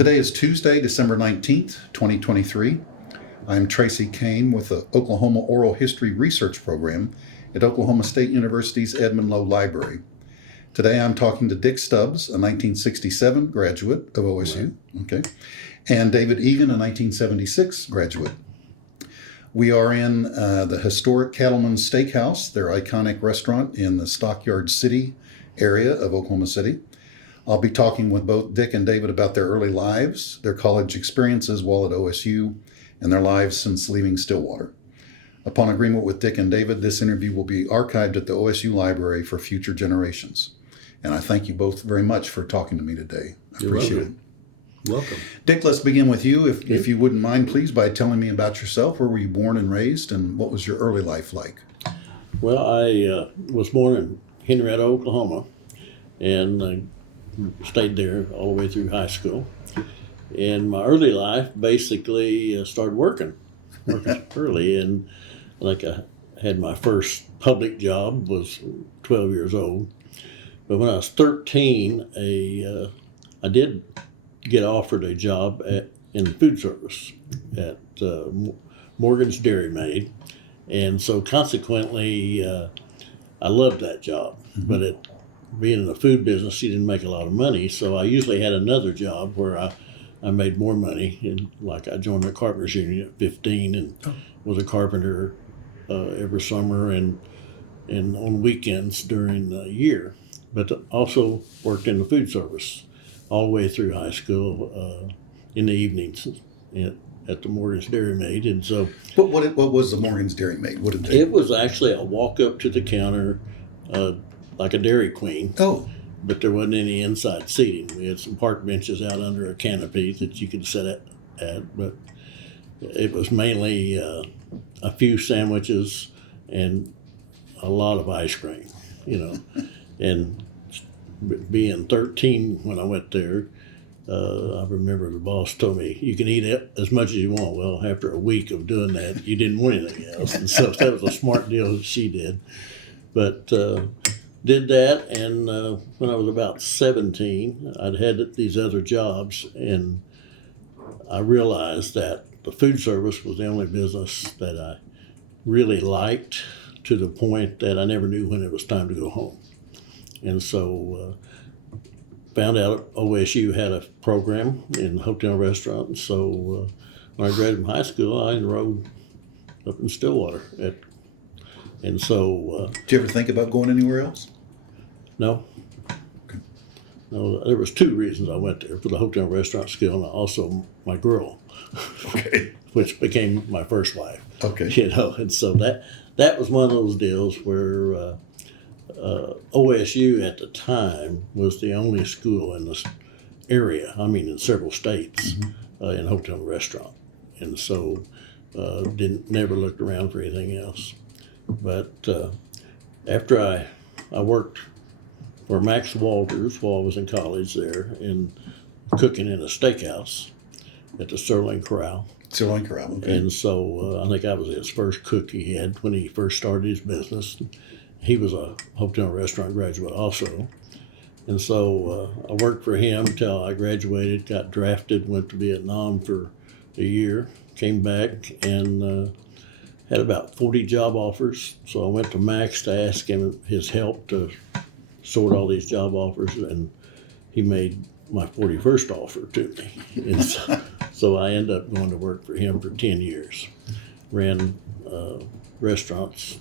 Today is Tuesday, December 19th, 2023. I'm Tracy Caine with the Oklahoma Oral History Research Program at Oklahoma State University's Edmund Lowe Library. Today I'm talking to Dick Stubbs, a 1967 graduate of OSU, and David Egan, a 1976 graduate. We are in the historic Cattlemen Steakhouse, their iconic restaurant in the Stockyard City area of Oklahoma City. I'll be talking with both Dick and David about their early lives, their college experiences while at OSU, and their lives since leaving Stillwater. Upon agreement with Dick and David, this interview will be archived at the OSU Library for future generations. And I thank you both very much for talking to me today. I appreciate it. Welcome. Dick, let's begin with you. If you wouldn't mind, please, by telling me about yourself. Where were you born and raised, and what was your early life like? Well, I was born in Henrietta, Oklahoma, and stayed there all the way through high school. And my early life basically started working early, and like I had my first public job, was 12 years old. But when I was 13, I did get offered a job in food service at Morgan's Dairy Maid, and so consequently I loved that job. Mm-hmm. But being in the food business, you didn't make a lot of money, so I usually had another job where I made more money. And like I joined the carpenters union at 15 and was a carpenter every summer and on weekends during the year. But also worked in the food service all the way through high school in the evenings at the Morgan's Dairy Maid. And so, what was the Morgan's Dairy Maid? What did they? It was actually a walk up to the counter, like a Dairy Queen. Oh. But there wasn't any inside seating. We had some park benches out under a canopy that you could sit at, but it was mainly a few sandwiches and a lot of ice cream, And being 13 when I went there, I remember the boss told me, you can eat as much as you want. Well, after a week of doing that, you didn't want anything else. And so that was a smart deal that she did. But did that, and when I was about 17, I'd had these other jobs, and I realized that the food service was the only business that I really liked, to the point that I never knew when it was time to go home. And so found out OSU had a program in hotel restaurant, and so when I graduated from high school, I enrolled up in Stillwater and so... Did you ever think about going anywhere else? No. Okay. No, there was two reasons I went there: for the hotel restaurant skill, and also my girl, which became my first wife. Okay. And so that was one of those deals where OSU at the time was the only school in this area, in several states, in hotel and restaurant. And so never looked around for anything else. But after I worked for Max Walters while I was in college there, in cooking in a steakhouse at the Sterling Corral. Sterling Corral, okay. And so I think I was his first cook he had when he first started his business. He was a hotel and restaurant graduate also. And so I worked for him until I graduated, got drafted, went to Vietnam for a year, came back, and had about 40 job offers. So I went to Max to ask him his help to sort all these job offers, and he made my 41st offer to me. And so I ended up going to work for him for 10 years. Ran restaurants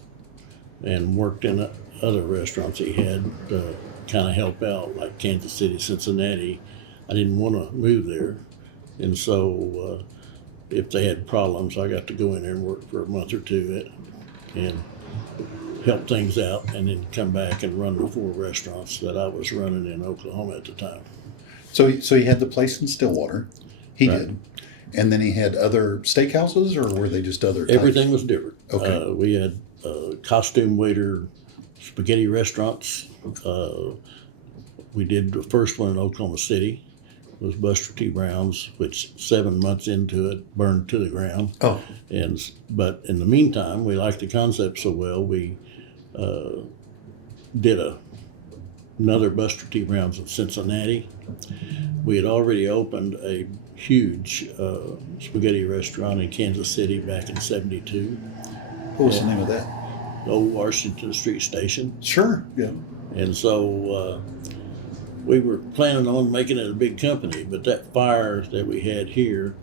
and worked in other restaurants he had to kind of help out, like Kansas City, Cincinnati. I didn't want to move there. And so if they had problems, I got to go in there and work for a month or two and help things out, and then come back and run the 4 restaurants that I was running in Oklahoma at the time. So he had the place in Stillwater. He did. And then he had other steakhouses, or were they just other types? Everything was different. Okay. We had costume waiter spaghetti restaurants. We did the first one in Oklahoma City. It was Buster T. Brown's, which 7 months into it burned to the ground. Oh. But in the meantime, we liked the concept so well, we did another Buster T. Brown's in Cincinnati. we had already opened a huge spaghetti restaurant in Kansas City back in '72, What was the name of that? the old Washington Street Station. Sure. Yeah. And so we were planning on making it a big company, but that fire that we had here,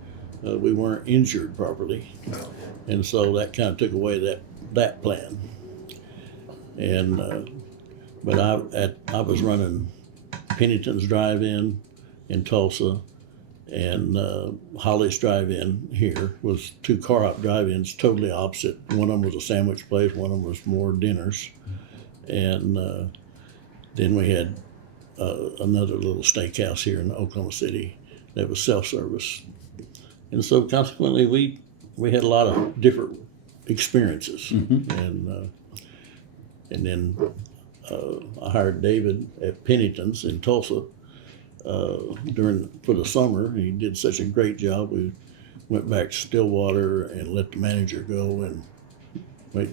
we weren't insured properly. Oh. And so that kind of took away that plan. And but I was running Pennington's Drive-In in Tulsa, and Holly's Drive-In here was two car hop drive-ins, totally opposite. One of them was a sandwich place, one of them was more dinners, and then we had another little steakhouse here in Oklahoma City that was self-service, and so consequently we had a lot of different experiences, and then I hired David at Pennington's in Tulsa for the summer. He did such a great job. We went back to Stillwater and let the manager go, and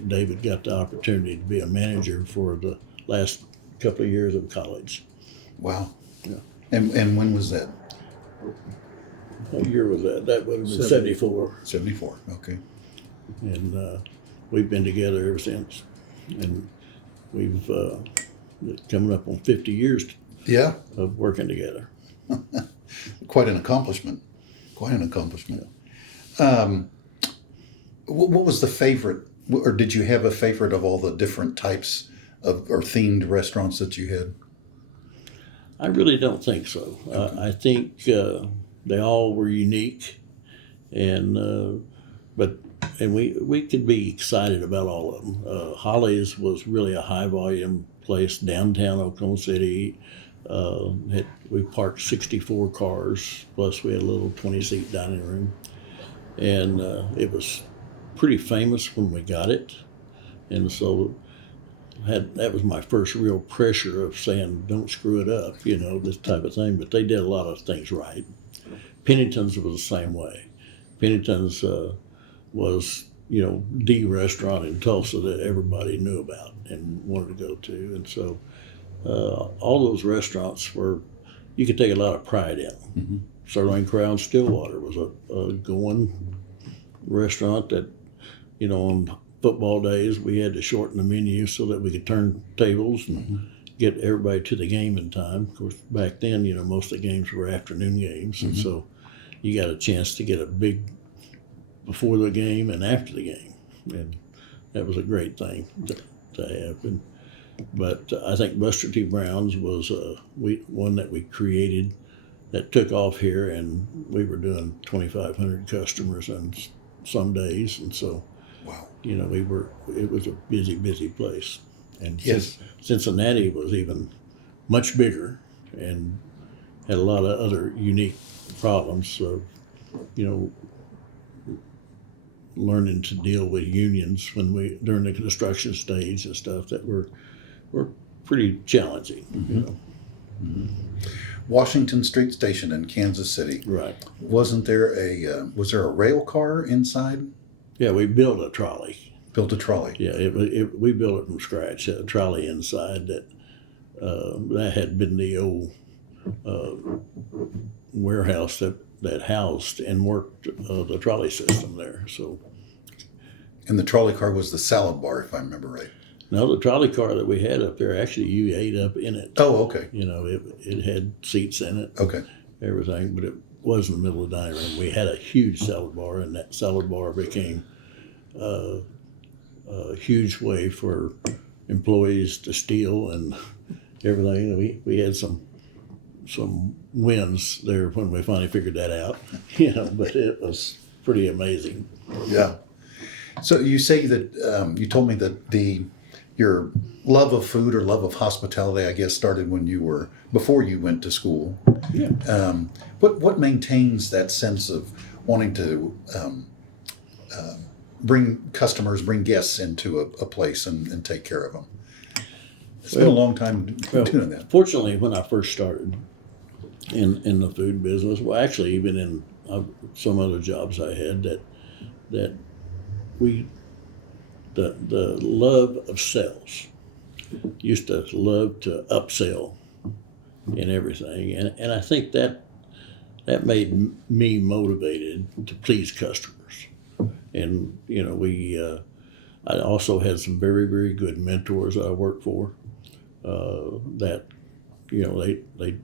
David got the opportunity to be a manager for the last couple of years of college. Wow. Yeah. And when was that? What year was that? That would have been 74. 74. Okay. And we've been together ever since. And we've coming up on 50 years Yeah. of working together. Quite an accomplishment. Quite an accomplishment. What was the favorite, or did you have a favorite of all the different types of or themed restaurants that you had? I really don't think so. I think they all were unique, and we could be excited about all of them. Holly's was really a high volume place downtown Oklahoma City. We parked 64 cars, plus we had a little 20-seat dining room, and it was pretty famous when we got it, and so that was my first real pressure of saying, don't screw it up, this type of thing. But they did a lot of things right. Pennington's was the same way. Pennington's was, the restaurant in Tulsa that everybody knew about and wanted to go to. And so all those restaurants you could take a lot of pride in. Mm-hmm. Sirloin Crown Stillwater was a going restaurant that, on football days, we had to shorten the menu so that we could turn tables and get everybody to the game in time. Of course, back then, most of the games were afternoon games, and so you got a chance to get a big before the game and after the game, and that was a great thing to have. But I think Buster T. Brown's was one that we created that took off here, and we were doing 2,500 customers on some days, and so. Wow. It was a busy place. And yes. Cincinnati was even much bigger and had a lot of other unique problems. So, learning to deal with unions during the construction stage and stuff that were pretty challenging. Mm-hmm. Washington Street Station in Kansas City. Right. Was there a rail car inside? Yeah, we built a trolley. Built a trolley. Yeah, we built it from scratch. A trolley inside that had been the old warehouse that housed and worked the trolley system there. So. And the trolley car was the salad bar, if I remember right. No, the trolley car that we had up there, actually you ate up in it. Oh, okay. It had seats in it. Okay. Everything, but it was in the middle of the dining room. We had a huge salad bar, and that salad bar became a huge way for employees to steal and everything. We had some wins there when we finally figured that out, but it was pretty amazing. Yeah. So you say that you told me that your love of food or love of hospitality, I guess, started before you went to school. Yeah. What maintains that sense of wanting to bring guests into a place and take care of them? It's been a long time doing that. Fortunately, when I first started in the food business, well, actually, even in some other jobs I had, that the love of sales, used to love to upsell and everything, and I think that that made me motivated to please customers. And, I also had some very, very good mentors that I worked for that, they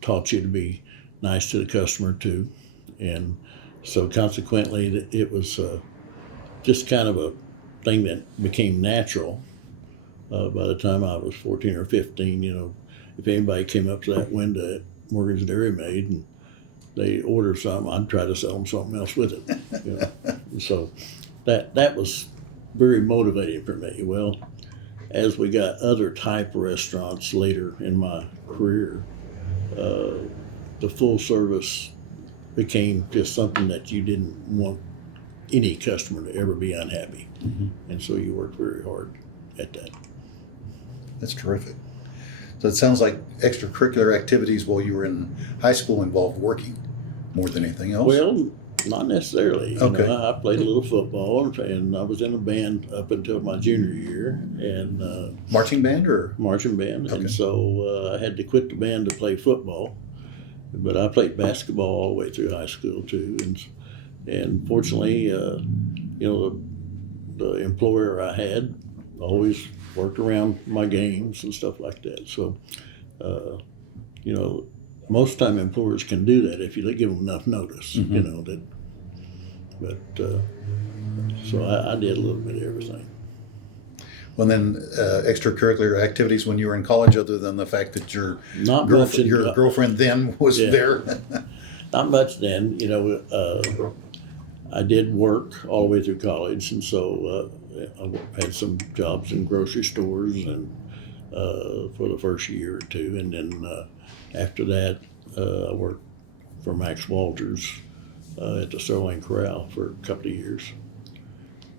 taught you to be nice to the customer too. And so consequently, it was just kind of a thing that became natural by the time I was 14 or 15. If anybody came up to that window at Morgan's Dairy Maid and they ordered something, I'd try to sell them something else with it. So that was very motivating for me. Well, as we got other type restaurants later in my career, the full service became just something that you didn't want any customer to ever be unhappy. Mm-hmm. And so you worked very hard at that. That's terrific. So it sounds like extracurricular activities while you were in high school involved working more than anything else? Well, not necessarily. Okay. I played a little football, and I was in a band up until my junior year. And marching band or? Marching band. Okay. And so I had to quit the band to play football. But I played basketball all the way through high school too. And fortunately, the employer I had always worked around my games and stuff like that. So, most time employers can do that if you give them enough notice. Mm-hmm. So I did a little bit of everything. Well, then extracurricular activities when you were in college, other than the fact that your girlfriend then was there. Not much then. I did work all the way through college, and so I had some jobs in grocery stores and for the first year or two, and then after that I worked for Max Walters at the Sterling Corral for a couple of years,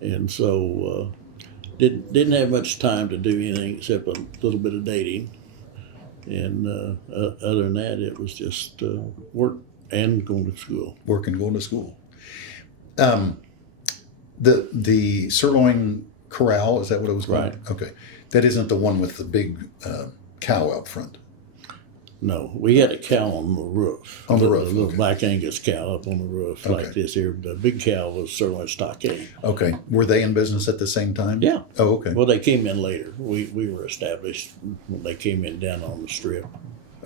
and so didn't have much time to do anything except a little bit of dating, and other than that, it was just work and going to school. Work and going to school. The Sirloin Corral, is that what it was called? Right. Okay. That isn't the one with the big cow out front. No, we had a cow on the roof. On the roof, a little okay. Black Angus cow up on the roof like this here. The big cow was Sirloin Stockade. Okay. Were they in business at the same time? Yeah. Oh, okay. Well, they came in later. We were established when they came in down on the strip.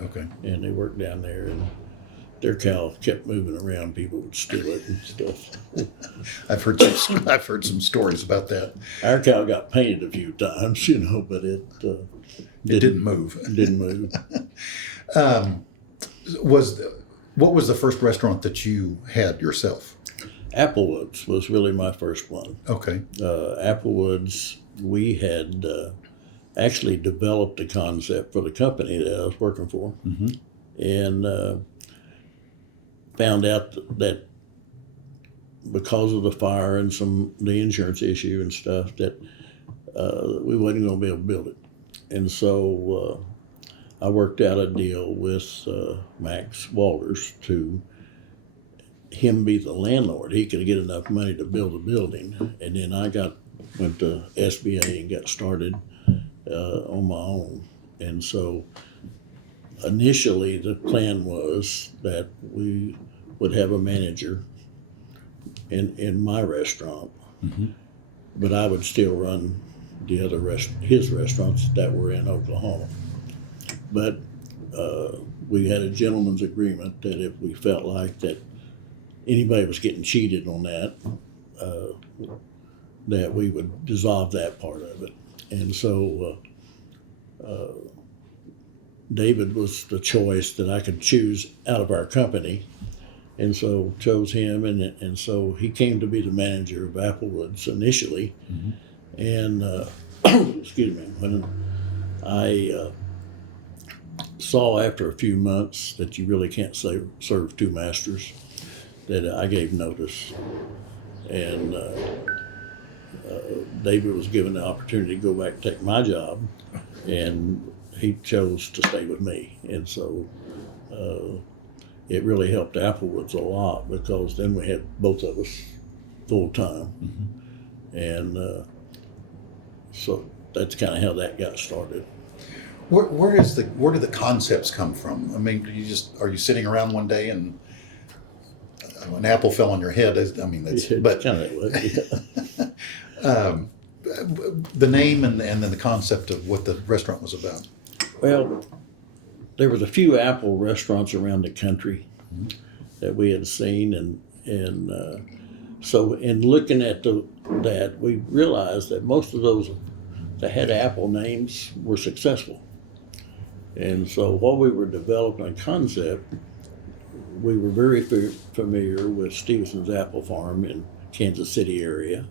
Okay. And they worked down there, and their cow kept moving around. People would steal it and stuff. I've heard some stories about that. Our cow got painted a few times, but it didn't move. Didn't move. What was the first restaurant that you had yourself? Applewoods was really my first one. Okay. Applewoods, we had actually developed a concept for the company that I was working for, mm-hmm. and found out that because of the fire and the insurance issue and stuff, that we wasn't going to be able to build it. And so I worked out a deal with Max Walters to him be the landlord. He could get enough money to build a building. And then I went to SBA and got started on my own. And so initially the plan was that we would have a manager in my restaurant, mm-hmm. but I would still run the other his restaurants that were in Oklahoma. But we had a gentleman's agreement that if we felt like that anybody was getting cheated on that, that we would dissolve that part of it. And so David was the choice that I could choose out of our company, and so chose him, and so he came to be the manager of Applewoods initially. Mm-hmm. And excuse me, when I saw after a few months that you really can't serve two masters, that I gave notice, and David was given the opportunity to go back and take my job, and he chose to stay with me. And so it really helped Applewoods a lot, because then we had both of us full time. Mm-hmm. And so that's kind of how that got started. Where do the concepts come from? I mean, are you sitting around one day and an apple fell on your head. I mean, that's It's but kind of that way. the name and then the concept of what the restaurant was about. Well, there was a few apple restaurants around the country that we had seen, and so in looking at that, we realized that most of those that had apple names were successful. And so while we were developing a concept, we were very familiar with Stevenson's Apple Farm in Kansas City area.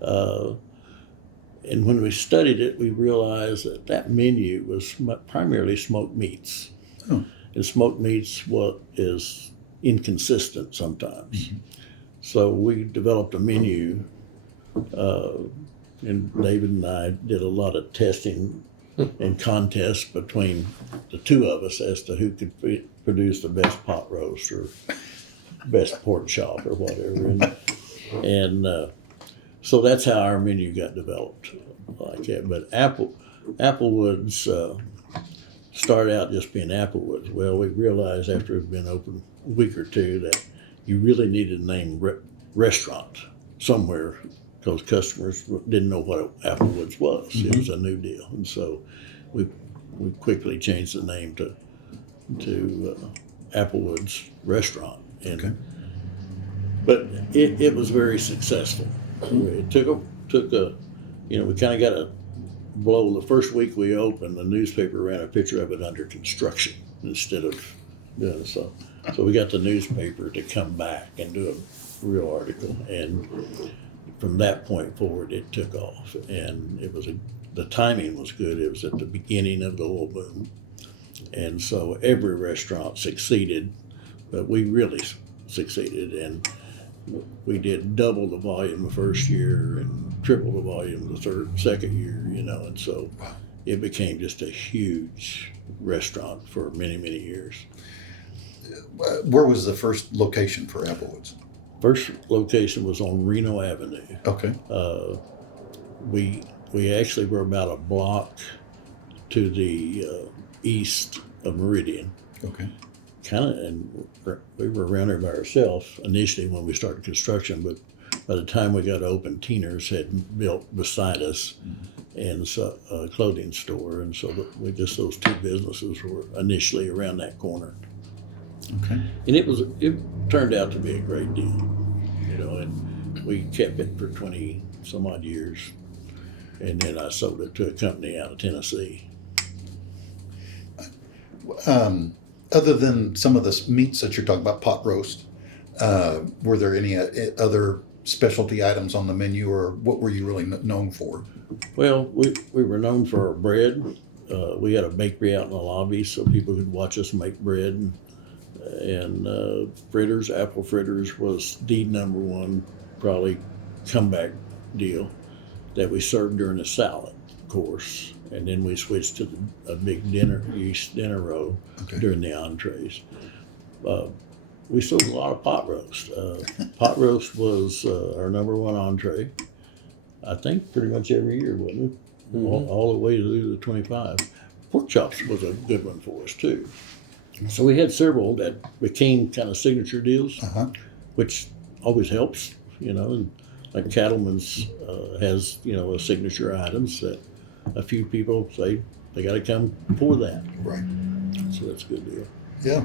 And when we studied it, we realized that menu was primarily smoked meats. Oh. And smoked meats is inconsistent sometimes. So we developed a menu, and David and I did a lot of testing and contests between the two of us as to who could produce the best pot roast or best pork chop or whatever. And so that's how our menu got developed like that. But Applewoods started out just being Applewoods. Well, we realized after it had been open a week or two that you really needed to name restaurant somewhere because customers didn't know what Applewoods was. It was a new deal. And so we quickly changed the name to Applewoods Restaurant. And Okay. But it was very successful. It took a we kind of got a blow. The first week we opened, the newspaper ran a picture of it under construction instead of doing so. So we got the newspaper to come back and do a real article, and from that point forward, it took off. And the timing was good. It was at the beginning of the oil boom, and so every restaurant succeeded, but we really succeeded, and we did double the volume the first year and triple the volume the second year, and so it became just a huge restaurant for many, many years. Where was the first location for Applewoods? First location was on Reno Avenue. Okay. We actually were about a block to the east of Meridian. Okay. And we were around there by ourselves initially when we started construction, but by the time we got open, Teeners had built beside us, and so a clothing store, and so those two businesses were initially around that corner. Okay. And it turned out to be a great deal, and we kept it for 20 some odd years, and then I sold it to a company out of Tennessee. Other than some of the meats that you're talking about, pot roast, were there any other specialty items on the menu, or what were you really known for? Well, we were known for our bread. We had a bakery out in the lobby so people could watch us make bread. And fritters, apple fritters was the number one probably comeback deal that we served during the salad course. And then we switched to a big yeast dinner row during the entrees. We sold a lot of pot roast. Pot roast was our number one entree, I think pretty much every year, wasn't it? All the way to the 25. Pork chops was a good one for us too. So we had several that became kind of signature deals, which always helps, and like Cattlemen's has, a signature items that a few people say they got to come for that. Right. So that's a good deal. Yeah.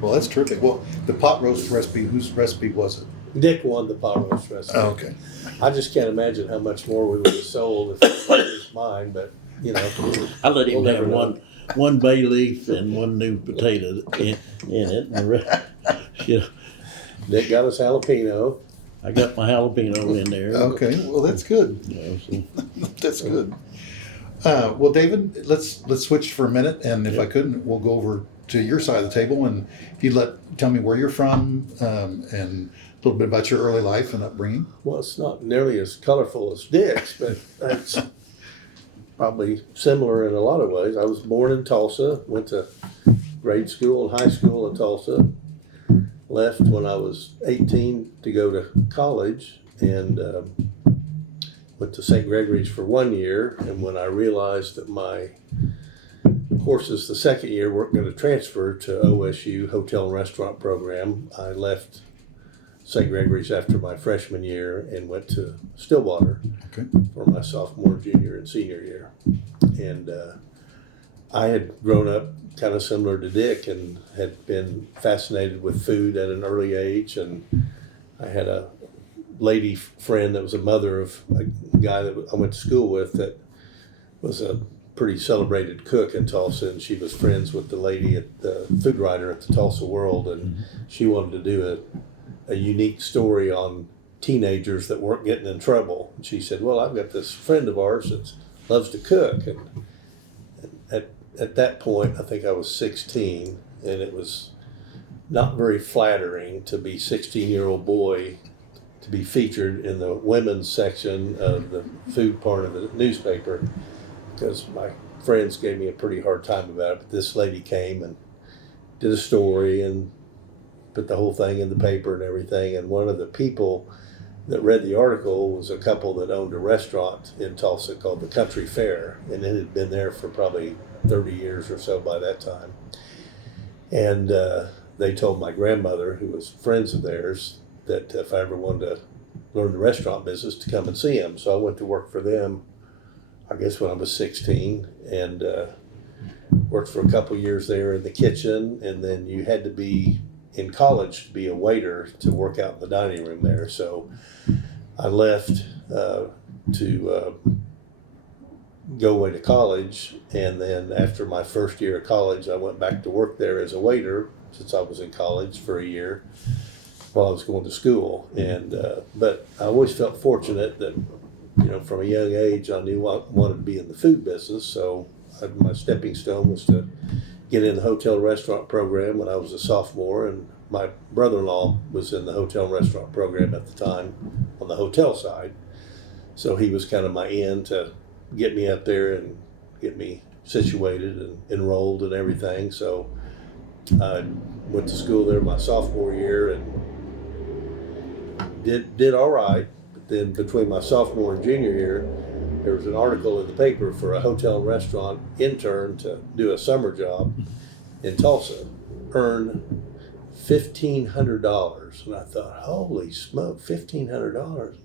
Well, that's terrific. Well, the pot roast recipe, whose recipe was it? Dick won the pot roast recipe. Oh, okay. I just can't imagine how much more we would have sold if it was mine, but, I let him we'll have never know. one bay leaf and one new potato in it. And the rest, Dick got us jalapeno. I got my jalapeno in there. Okay. Well, that's good. So. That's good. Well, David, let's switch for a minute, and if I could, we'll go over to your side of the table, and if you'd tell me where you're from, and a little bit about your early life and upbringing. Well, it's not nearly as colorful as Dick's, but it's probably similar in a lot of ways. I was born in Tulsa, went to grade school and high school in Tulsa, left when I was 18 to go to college, and went to St. Gregory's for 1 year, and when I realized that my courses the second year weren't going to transfer to OSU Hotel and Restaurant program, I left St. Gregory's after my freshman year and went to Stillwater Okay. for my sophomore, junior, and senior year. And I had grown up kind of similar to Dick and had been fascinated with food at an early age. And I had a lady friend that was a mother of a guy that I went to school with that was a pretty celebrated cook in Tulsa, and she was friends with the lady at the food writer at the Tulsa World, and she wanted to do a unique story on teenagers that weren't getting in trouble. And she said, well, I've got this friend of ours that loves to cook. And at that point, I think I was 16, and it was not very flattering to be 16-year-old boy to be featured in the women's section of the food part of the newspaper, because my friends gave me a pretty hard time about it. But this lady came and did a story and put the whole thing in the paper and everything. And one of the people that read the article was a couple that owned a restaurant in Tulsa called the Country Fair, and it had been there for probably 30 years or so by that time. And they told my grandmother, who was friends of theirs, that if I ever wanted to learn the restaurant business, to come and see them. So I went to work for them, I guess when I was 16, and worked for a couple years there in the kitchen. And then you had to be in college to be a waiter to work out in the dining room there. So I left to go away to college, and then after my first year of college, I went back to work there as a waiter, since I was in college for a year while I was going to school. And but I always felt fortunate that, you know, from a young age, I knew I wanted to be in the food business. So my stepping stone was to get in the hotel restaurant program when I was a sophomore, and my brother-in-law was in the hotel restaurant program at the time on the hotel side. So he was kind of my in to get me up there and get me situated and enrolled and everything. So I went to school there my sophomore year and did all right. But then between my sophomore and junior year, there was an article in the paper for a hotel and restaurant intern to do a summer job in Tulsa, earn $1,500. And I thought, holy smoke, $1,500.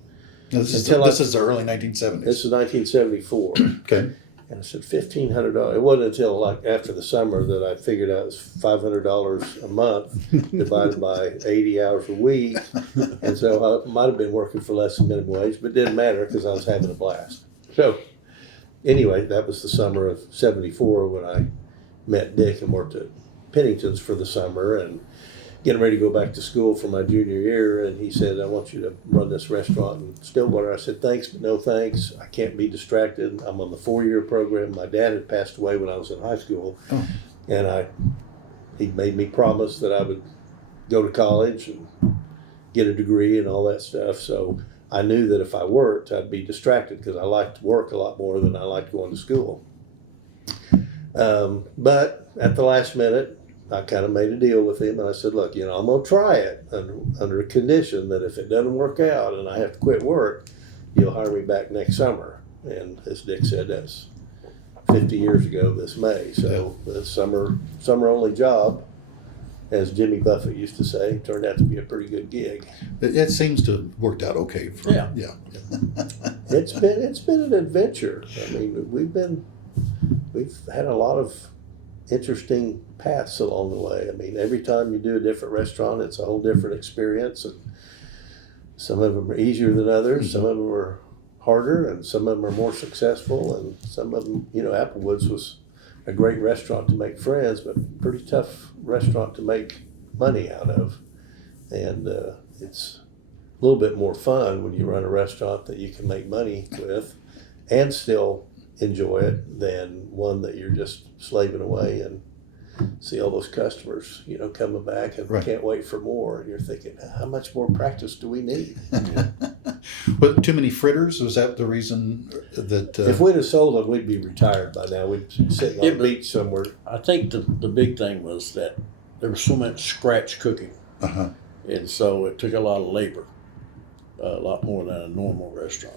This is the early 1970s. This is 1974. Okay. And I said, $1,500. It wasn't until like after the summer that I figured out it was $500 a month divided by 80 hours a week. And so I might have been working for less than minimum wage, but it didn't matter because I was having a blast. So anyway, that was the summer of 74 when I met Dick and worked at Pennington's for the summer and getting ready to go back to school for my junior year. And he said, I want you to run this restaurant in Stillwater. I said, thanks, but no thanks. I can't be distracted. I'm on the 4-year program. My dad had passed away when I was in high school. Oh. And he made me promise that I would go to college and get a degree and all that stuff. So I knew that if I worked, I'd be distracted because I liked work a lot more than I liked going to school. But at the last minute, I kind of made a deal with him, and I said, look, you know, I'm going to try it under a condition that if it doesn't work out and I have to quit work, you'll hire me back next summer. And as Dick said, that's 50 years ago this May. So the summer only job, as Jimmy Buffett used to say, turned out to be a pretty good gig. It seems to have worked out okay. Yeah. It's been an adventure. I mean, we've had a lot of interesting paths along the way. I mean, every time you do a different restaurant, it's a whole different experience. And some of them are easier than others. Some of them are harder, and some of them are more successful. And some of them, you know, Applewoods was a great restaurant to make friends, but pretty tough restaurant to make money out of. And it's a little bit more fun when you run a restaurant that you can make money with and still enjoy it than one that you're just slaving away and see all those customers, you know, coming back and can't wait for more. And you're thinking, how much more practice do we need? But too many fritters? Was that the reason that... If we'd have sold them, we'd be retired by now. We'd be sitting on the beach somewhere. I think the big thing was that there was so much scratch cooking. Uh-huh. And so it took a lot of labor, a lot more than a normal restaurant.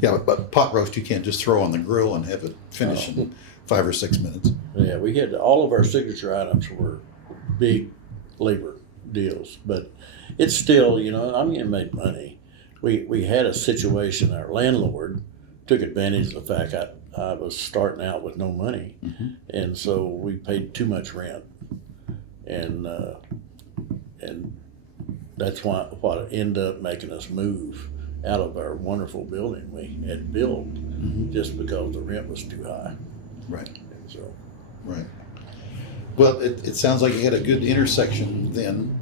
Yeah, but pot roast you can't just throw on the grill and have it finish in 5 or 6 minutes. Yeah, we had all of our signature items were big labor deals. But it's still, I'm going to make money. We had a situation, our landlord took advantage of the fact I was starting out with no money. And so we paid too much rent. And that's what ended up making us move out of our wonderful building we had built, just because the rent was too high. Right. And so, Right. Well, it sounds like you had a good intersection then.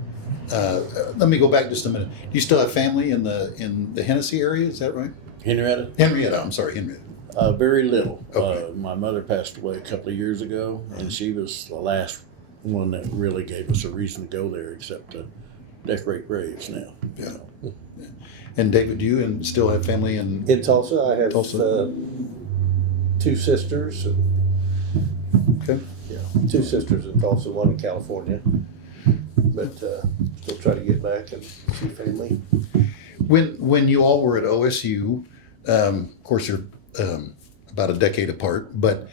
Let me go back just a minute. Do you still have family in the Hennessy area? Is that right? Henrietta, I'm sorry, Henrietta. very little. Okay. My mother passed away a couple of years ago, and she was the last one that really gave us a reason to go there, except to decorate graves now. Yeah. And David, do you still have family in Tulsa, I have Tulsa? 2 sisters. And, Okay. yeah, 2 sisters in Tulsa, 1 in California. But still try to get back and see family. When you all were at OSU, of course you're about a decade apart, but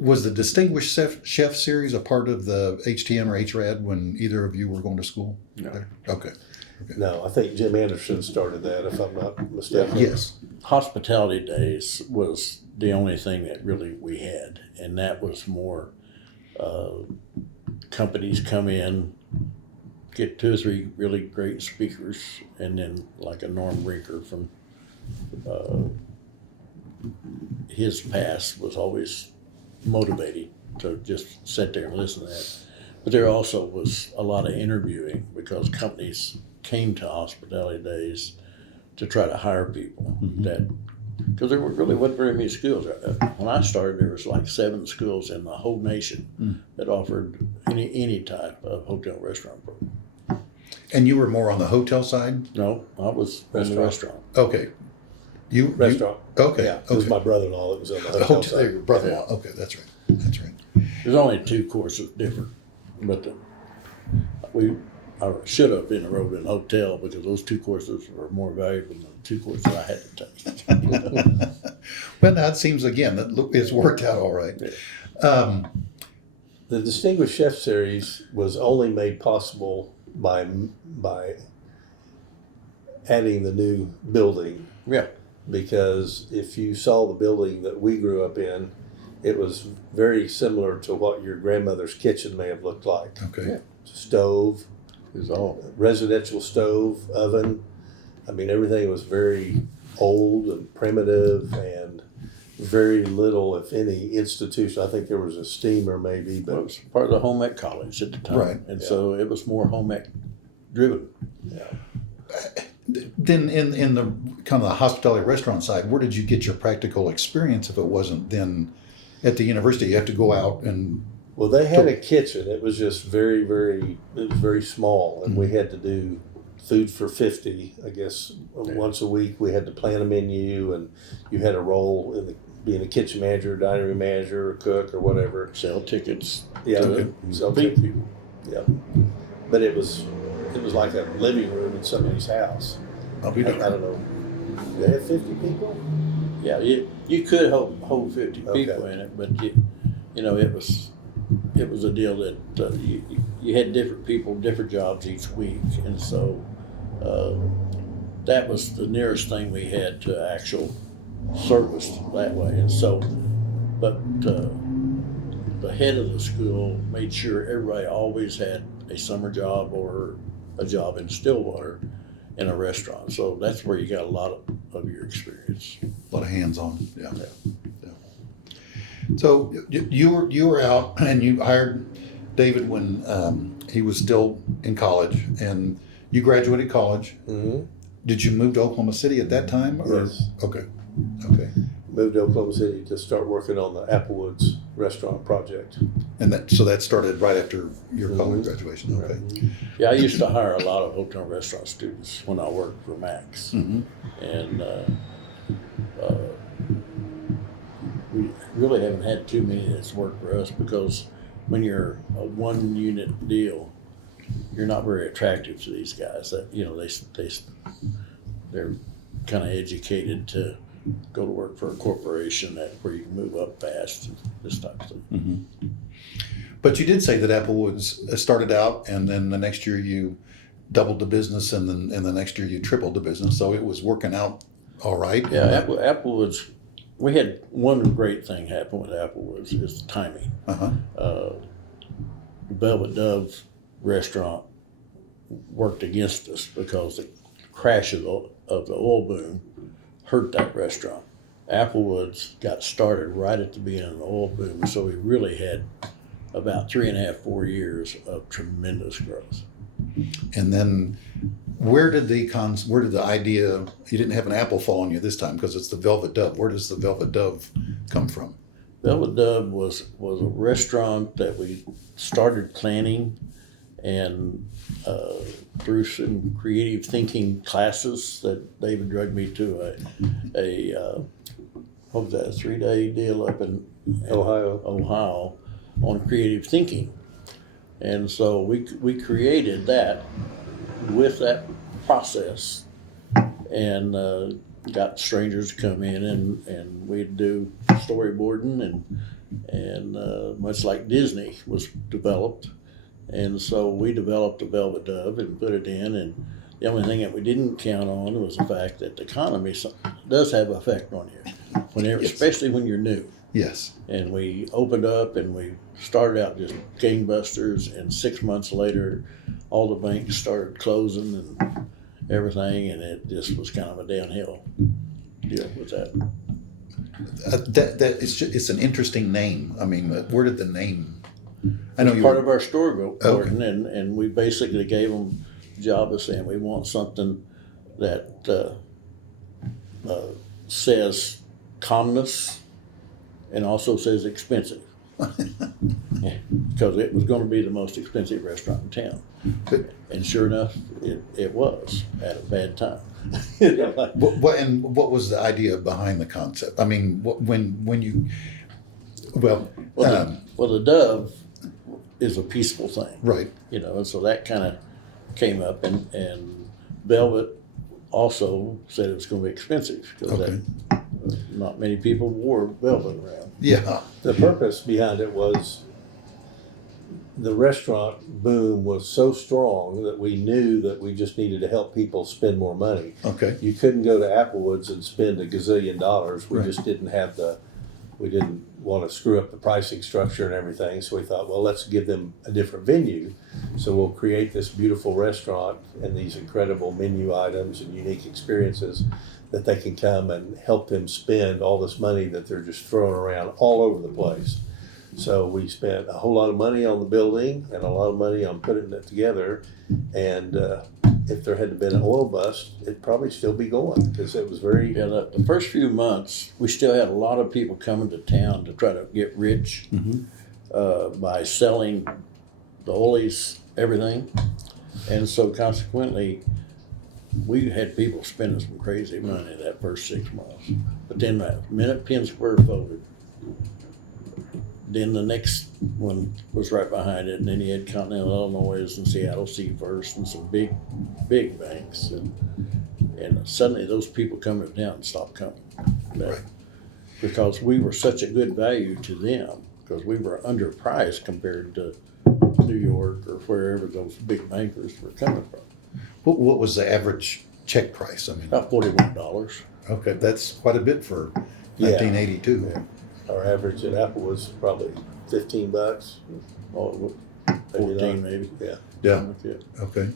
was the Distinguished Chef Series a part of the HTM or HRAD when either of you were going to school? No. There? Okay. No, I think Jim Anderson started that, if I'm not mistaken. Yes. Hospitality days was the only thing that really we had, and that was more companies come in, get 2 or 3 really great speakers, and then like a Norm Rinker from his past was always motivating to just sit there and listen to that. But there also was a lot of interviewing, because companies came to hospitality days to try to hire people because there really wasn't very many schools. When I started, there was like 7 schools in the whole nation that offered any type of hotel restaurant program. And you were more on the hotel side? No, I was in the restaurant. Okay. Restaurant. Okay. Yeah, it was my brother-in-law that was on the The hotel hotel, side. your brother-in-law. Okay, that's right. That's right. There's only 2 courses different, but I should have enrolled in a hotel, because those 2 courses were more valuable than the 2 courses I had to take. Well, now it seems again that it's worked out all right. Yeah. The Distinguished Chef Series was only made possible by adding the new building, Yeah. because if you saw the building that we grew up in, it was very similar to what your grandmother's kitchen may have looked like. Okay. Yeah. Stove, Is all. residential stove, oven. I mean, everything was very old and primitive, and very little, if any, institution. I think there was a steamer maybe, Well, it but was part of the home ec college at the time. Right. And so it was more home ec driven. yeah. Then in the kind of the hospitality restaurant side, where did you get your practical experience if it wasn't then at the university? You have to go out and Well, they had a kitchen. It was just very small, and we had to do food for 50, I guess, once a week. We had to plan a menu, and you had a role in being a kitchen manager, dining room manager, or cook, or whatever. Sell tickets. Yeah, to sell feed tickets. people. Yeah, but it was like a living room in somebody's house. I'll I be don't know. They had 50 people. Yeah, you could hold 50 people Okay. in it, but it was a deal that you had different people, different jobs each week, and so that was the nearest thing we had to actual service that way. And so, but the head of the school made sure everybody always had a summer job or a job in Stillwater in a restaurant. So that's where you got a lot of your experience. a lot of hands-on. Yeah. So you were out and you hired David when he was still in college, and you graduated college. Mm-hmm. Did you move to Oklahoma City at that time? Or? Yes. Okay. Moved to Oklahoma City to start working on the Applewoods restaurant project. And that started right after your college Mhm. graduation. Okay. Yeah, I used to hire a lot of hotel and restaurant students when I worked for Max. Mm-hmm. And we really haven't had too many that's worked for us, because when you're a 1-unit deal, you're not very attractive to these guys. That they're kind of educated to go to work for a corporation where you can move up fast, and this type of thing. Mm-hmm. But you did say that Applewoods started out, and then the next year you doubled the business, and then the next year you tripled the business. So it was working out all right. Yeah, Applewoods. We had one great thing happen with Applewoods is the timing. Uh-huh. The Velvet Dove restaurant worked against us because the crash of the oil boom hurt that restaurant. Applewoods got started right at the beginning of the oil boom, so we really had about 3.5, 4 years of tremendous growth. And then where did the idea, you didn't have an apple fall on you this time because it's the Velvet Dove. Where does the Velvet Dove come from? Velvet Dove was a restaurant that we started planning, and through some creative thinking classes that David drugged me to a 3-day deal up in Ohio on creative thinking. And so we created that with that process, and got strangers to come in, and we'd do storyboarding, and much like Disney was developed. And so we developed the Velvet Dove and put it in, and the only thing that we didn't count on was the fact that the economy does have an effect on you, Yes. especially when you're new. Yes. And we opened up, and we started out just gangbusters, and 6 months later, all the banks started closing and everything, and it just was kind of a downhill deal with that. It's an interesting name. I mean, where did the name? I know It's you part were, of our storyboarding, Okay. and we basically gave them the job of saying we want something that says calmness and also says expensive. Because it was going to be the most expensive restaurant in town. But- And sure enough, it was at a bad time. what was the idea behind the concept? I mean, when you, well, Well, the Dove is a peaceful thing, right. and so that kind of came up, and Velvet also said it was going to be expensive because Okay. not many people wore velvet around. Yeah. The purpose behind it was the restaurant boom was so strong that we knew that we just needed to help people spend more money. Okay. You couldn't go to Applewoods and spend $1 gazillion. We Right. just didn't have we didn't want to screw up the pricing structure and everything. So we thought, well, let's give them a different venue. So we'll create this beautiful restaurant and these incredible menu items and unique experiences that they can come and help them spend all this money that they're just throwing around all over the place. So we spent a whole lot of money on the building and a lot of money on putting it together. And if there had been an oil bust, it'd probably still be going because it was very. Yeah, the first few months, we still had a lot of people coming to town to try to get rich by selling the ollies, everything. And so consequently, we had people spending some crazy money that first 6 months. But then the minute Penn Square folded, then the next one was right behind it, and then you had Continental Illinois and Seattle Seafirst and some big banks, and suddenly those people coming to town stopped coming. Right. Because we were such a good value to them, because we were underpriced compared to New York or wherever those big bankers were coming from. What was the average check price? I mean, About $41. okay, that's quite a bit for Yeah. 1982. Yeah. Our average at Apple was probably $15. Oh, Maybe 14 not. maybe. Yeah. Yeah. Yeah. Okay.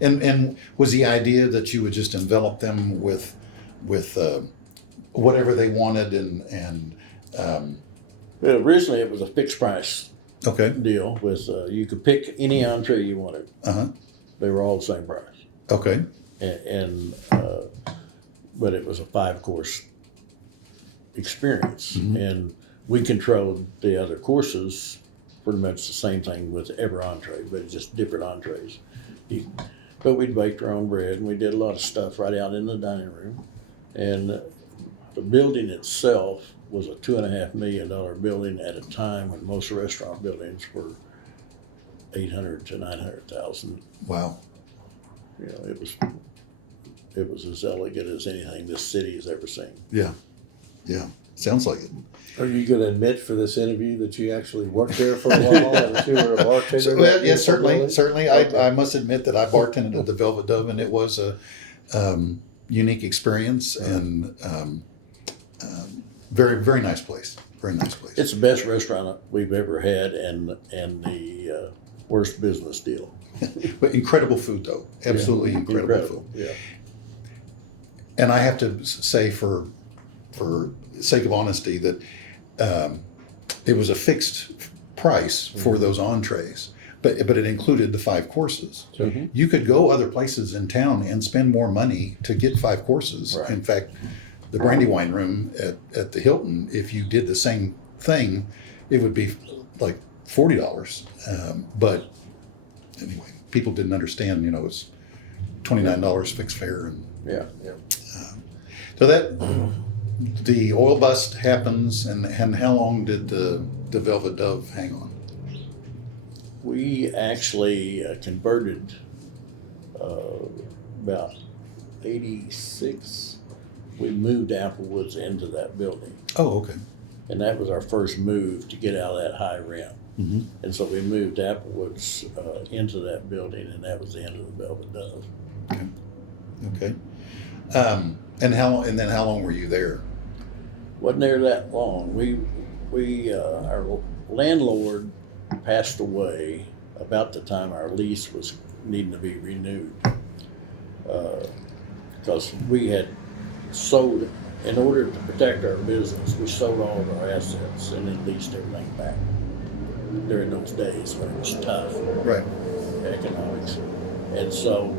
And was the idea that you would just envelop them with whatever they wanted and Well, originally it was a fixed price okay. deal with you could pick any entree you wanted. Uh-huh. They were all the same price, Okay. and but it was a 5-course experience, and we controlled the other courses. Pretty much the same thing with every entree, but just different entrees. But we baked our own bread, and we did a lot of stuff right out in the dining room. And the building itself was a $2.5 million building at a time when most restaurant buildings were $800,000 to $900,000. Wow. You know, it was as elegant as anything this city has ever seen. Yeah. Yeah. Sounds like it. Are you going to admit for this interview that you actually worked there for a while and that you were a bartender? So, that well, yeah, beautiful certainly, building? certainly. Okay. I must admit that I bartended at the Velvet Dove, and it was a unique experience and very, very nice place. Very nice place. It's the best restaurant we've ever had, and the worst business deal. But incredible food, though. Absolutely incredible food. Yeah. And I have to say, for sake of honesty, that it was a fixed price for those entrees, but it included the 5 courses. Sure. You could go other places in town and spend more money to get 5 courses. Right. In fact, the Brandywine Room at the Hilton, if you did the same thing, it would be like $40. But anyway, people didn't understand. It's $29 fixed fare, and Yeah. so that the oil bust happens, and how long did the Velvet Dove hang on? We actually converted about 86. We moved Applewoods into that building, Oh, okay. and that was our first move to get out of that high rent. Mm-hmm. And so we moved Applewoods into that building, and that was the end of the Velvet Dove. Okay. And then how long were you there? Wasn't there that long. Our landlord passed away about the time our lease was needing to be renewed, because we had sold, in order to protect our business, we sold all of our assets and then leased everything back during those days when it was tough Right. economics. And so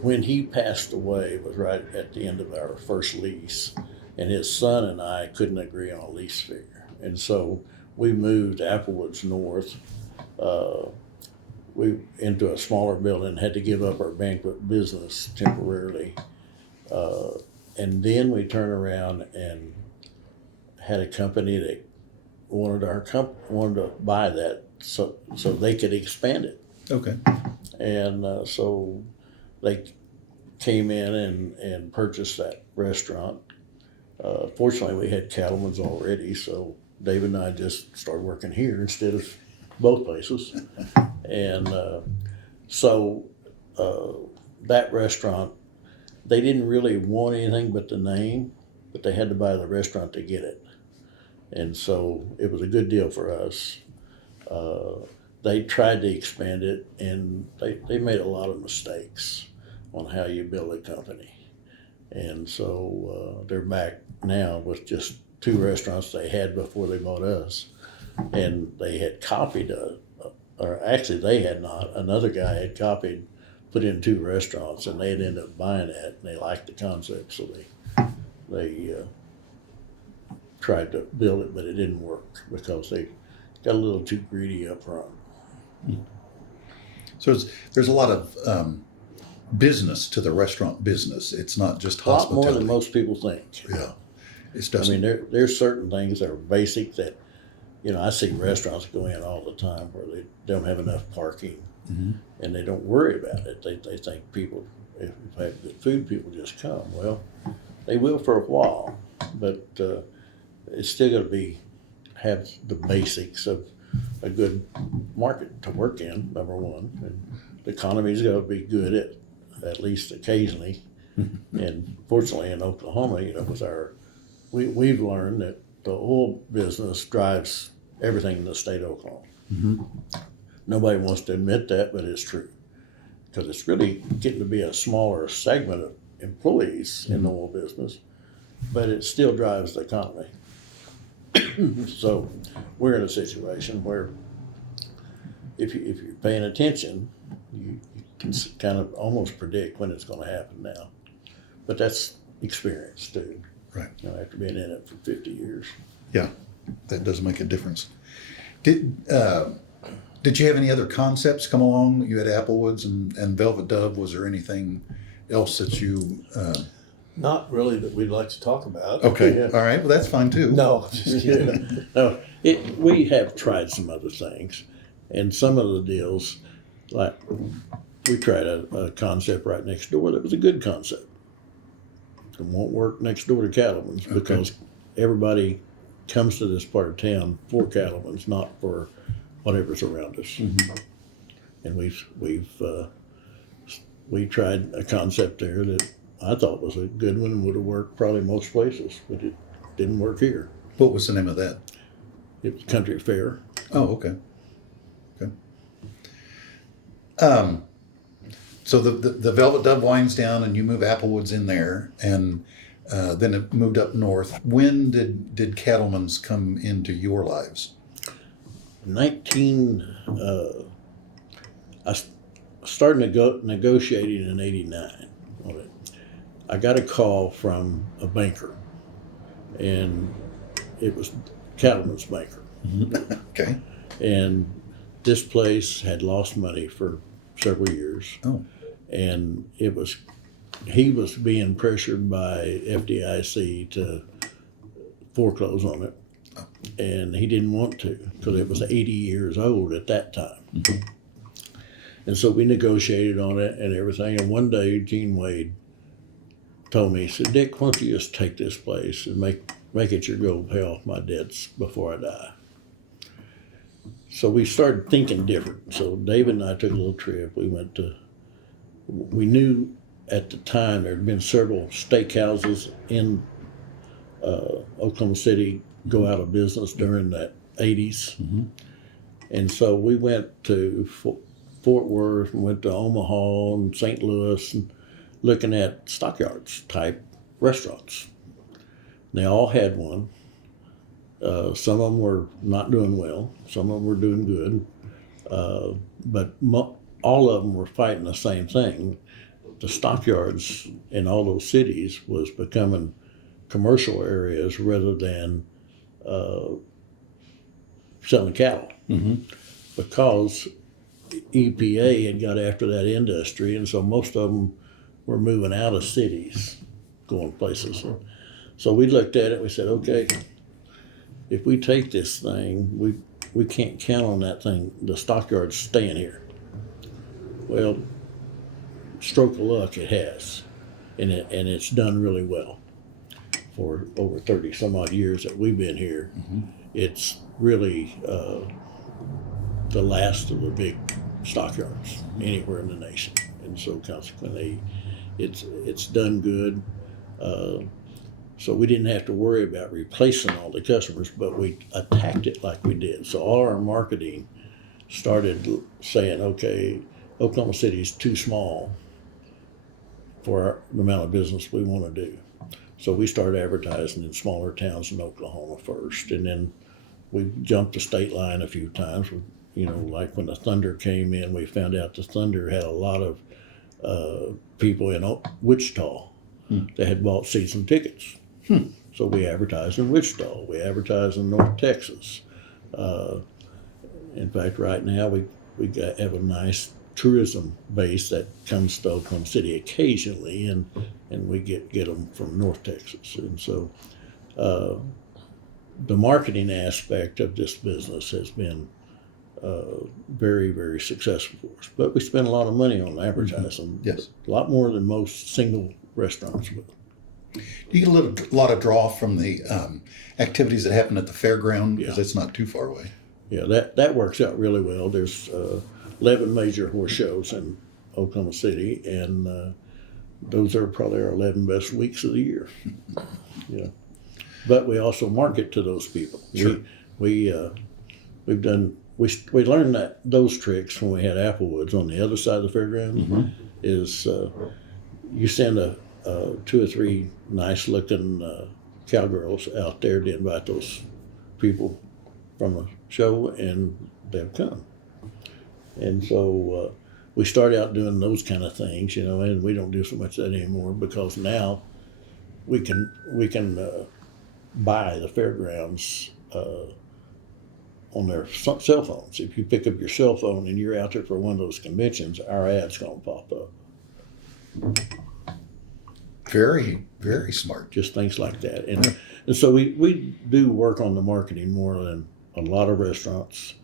when he passed away, it was right at the end of our first lease, and his son and I couldn't agree on a lease figure. And so we moved Applewoods North into a smaller building, had to give up our banquet business temporarily. And then we turned around and had a company that wanted to buy that so they could expand it. Okay. And so they came in and purchased that restaurant. Fortunately, we had Cattlemen's already, so David and I just started working here instead of both places. And so that restaurant, they didn't really want anything but the name, but they had to buy the restaurant to get it. And so it was a good deal for us. They tried to expand it, and they made a lot of mistakes on how you build a company. And so they're back now with just 2 restaurants they had before they bought us. And they had copied, or actually they had not, another guy had copied, put in 2 restaurants, and they had ended up buying that, and they liked the concept, so they tried to build it, but it didn't work because they got a little too greedy up front. So there's a lot of business to the restaurant business. It's not just A lot hospitality. more than most people think. Yeah. It's I just. mean, there's certain things that are basic that, I see restaurants go in all the time where they don't have enough parking, Mhm. and they don't worry about it. They think people, if they have good food, people just come. Well, they will for a while, but it's still going to have the basics of a good market to work in, number one. And the economy's got to be good at least occasionally. And fortunately in Oklahoma, with we've learned that the oil business drives everything in the state of Oklahoma. Mhm. Nobody wants to admit that, but it's true. Because it's really getting to be a smaller segment of employees in the oil business, but it still drives the economy. So we're in a situation where if you're paying attention, you can kind of almost predict when it's going to happen now. But that's experience too. Right. After being in it for 50 years. Yeah, that does make a difference. Did you have any other concepts come along? You had Applewoods and Velvet Dove. Was there anything else that you? Not really that we'd like to talk about. Okay, Yeah. all right. Well, that's fine too. No, just kidding. No, we have tried some other things, and some of the deals, like we tried a concept right next door that was a good concept. It won't work next door to Cattlemen's because everybody comes to this part of town for Cattlemen's, not for whatever's around us. Mm-hmm. And we tried a concept there that I thought was a good one and would have worked probably most places, but it didn't work here. What was the name of that? It was Country Fair. Oh, okay. Okay. So the Velvet Dove winds down, and you move Applewoods in there, and then it moved up north. When did Cattlemen's come into your lives? I started negotiating in '89 on it. I got a call from a banker, and it was Cattlemen's banker. Okay. And this place had lost money for several years. Oh. And he was being pressured by FDIC to foreclose on it. Oh. And he didn't want to because it was 80 years old at that time. Mm-hmm. And so we negotiated on it and everything. And one day, Gene Wade told me, he said, Dick, why don't you just take this place and make it your goal to pay off my debts before I die. So we started thinking different. So David and I took a little trip. We knew at the time there had been several steakhouses in Oklahoma City go out of business during the 80s. Mm-hmm. And so we went to Fort Worth and went to Omaha and St. Louis and looking at stockyards type restaurants. They all had one. Some of them were not doing well. Some of them were doing good. But all of them were fighting the same thing. The stockyards in all those cities was becoming commercial areas rather than selling cattle. Mm-hmm. Because EPA had got after that industry, and so most of them were moving out of cities, going places. So we looked at it, we said, okay, if we take this thing, we can't count on that thing, the stockyards staying here. Well, stroke of luck, it has. And it's done really well. For over 30 some odd years that we've been here, Mm-hmm. it's really the last of the big stockyards anywhere in the nation. And so consequently, it's done good. So we didn't have to worry about replacing all the customers, but we attacked it like we did. So all our marketing started saying, okay, Oklahoma City is too small for the amount of business we want to do. So we started advertising in smaller towns in Oklahoma first, and then we jumped the state line a few times. You know, like when the Thunder came in, we found out the Thunder had a lot of people in Wichita that had bought season tickets. So we advertised in Wichita. We advertised in North Texas. In fact, right now we have a nice tourism base that comes to Oklahoma City occasionally, and we get them from North Texas. And so the marketing aspect of this business has been very, very successful for us. But we spend a lot of money on advertising. Mm-hmm. Yes. A lot more than most single restaurants will. Do you get a lot of draw from the activities that happen at the fairground? Because it's not too far away. Yeah, that works out really well. There's 11 major horse shows in Oklahoma City, and those are probably our 11 best weeks of the year. Yeah, but we also market to those people. Sure. We learned those tricks when we had Applewoods on the other side of the fairground. Mm-hmm. Is you send 2 or 3 nice looking cowgirls out there to invite those people from the show, and they'll come. And so we started out doing those kind of things, you know, and we don't do so much of that anymore because now we can buy the fairgrounds on their cell phones. If you pick up your cell phone and you're out there for one of those conventions, our ad's gonna pop up. Very, very smart. Just things like that. And so we do work on the marketing more than a lot of restaurants.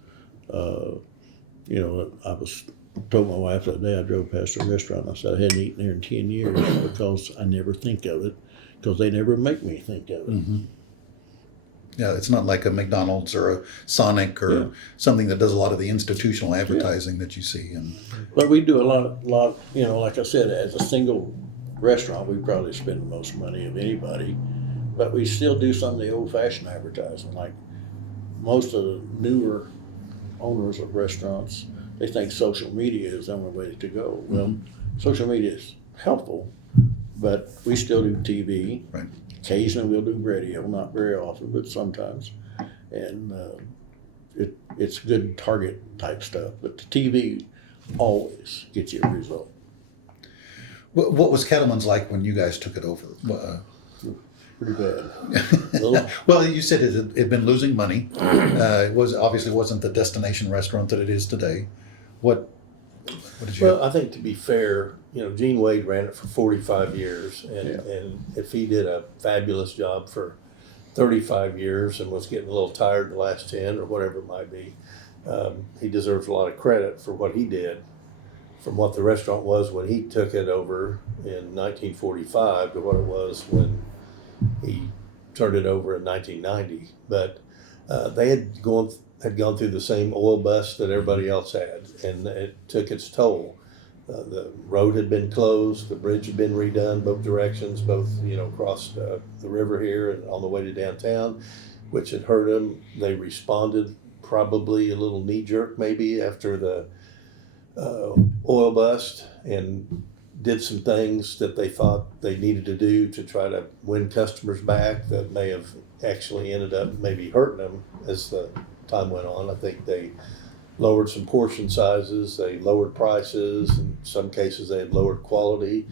You know, I told my wife that day I drove past a restaurant and I said I hadn't eaten there in 10 years because I never think of it. because they never make me think of it. Mm-hmm. Yeah, it's not like a McDonald's or a Sonic or Yeah. something that does a lot of the institutional advertising that you see. And But we do a lot, like I said, as a single restaurant, we probably spend the most money of anybody, but we still do some of the old-fashioned advertising. Like most of the newer owners of restaurants, they think social media is the only way to go. Well, social media is helpful, but we still do TV. Right. Occasionally we'll do radio, not very often, but sometimes. And it's good target type stuff, but the TV always gets you a result. what was Cattlemen's like when you guys took it over? Pretty bad. Well, you said it had been losing money. It wasn't the destination restaurant that it is today. What did you? Well, I think to be fair, Gene Wade ran it for 45 years, and if he did a fabulous job for 35 years and was getting a little tired the last 10 or whatever it might be, he deserves a lot of credit for what he did from what the restaurant was when he took it over in 1945 to what it was when he turned it over in 1990. But they had gone through the same oil bust that everybody else had, and it took its toll. The road had been closed, the bridge had been redone both directions, both across the river here and on the way to downtown, which had hurt them. They responded probably a little knee-jerk maybe after the oil bust, and did some things that they thought they needed to do to try to win customers back that may have actually ended up maybe hurting them as the time went on. I think they lowered some portion sizes, they lowered prices, in some cases they had lowered quality.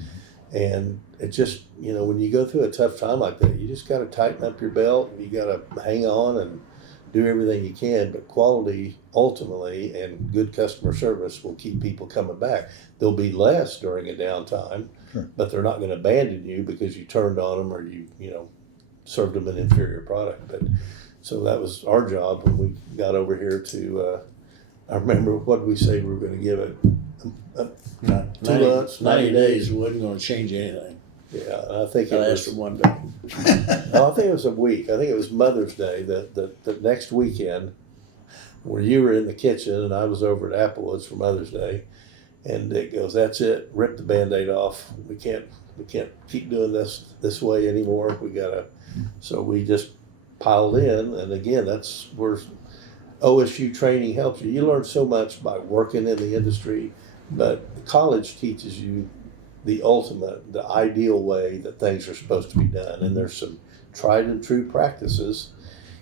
And it just, when you go through a tough time like that, you just got to tighten up your belt, and you got to hang on and do everything you can. But quality ultimately and good customer service will keep people coming back. There'll be less during a downtime, Sure. but they're not going to abandon you because you turned on them or you served them an inferior product. But so that was our job when we got over here to, I remember, what did we say we were going to give it? 2 months, 90 days. Wasn't going to change anything. Yeah, I think it I was. asked for 1 day. No, I think it was a week. I think it was Mother's Day, the next weekend, where you were in the kitchen and I was over at Applewoods for Mother's Day, and Dick goes, "That's it. Rip the Band-Aid off. We can't keep doing this way anymore. We gotta." So we just piled in, and again, that's where OSU training helps you. You learn so much by working in the industry, but college teaches you the ultimate, the ideal way that things are supposed to be done. And there's some tried and true practices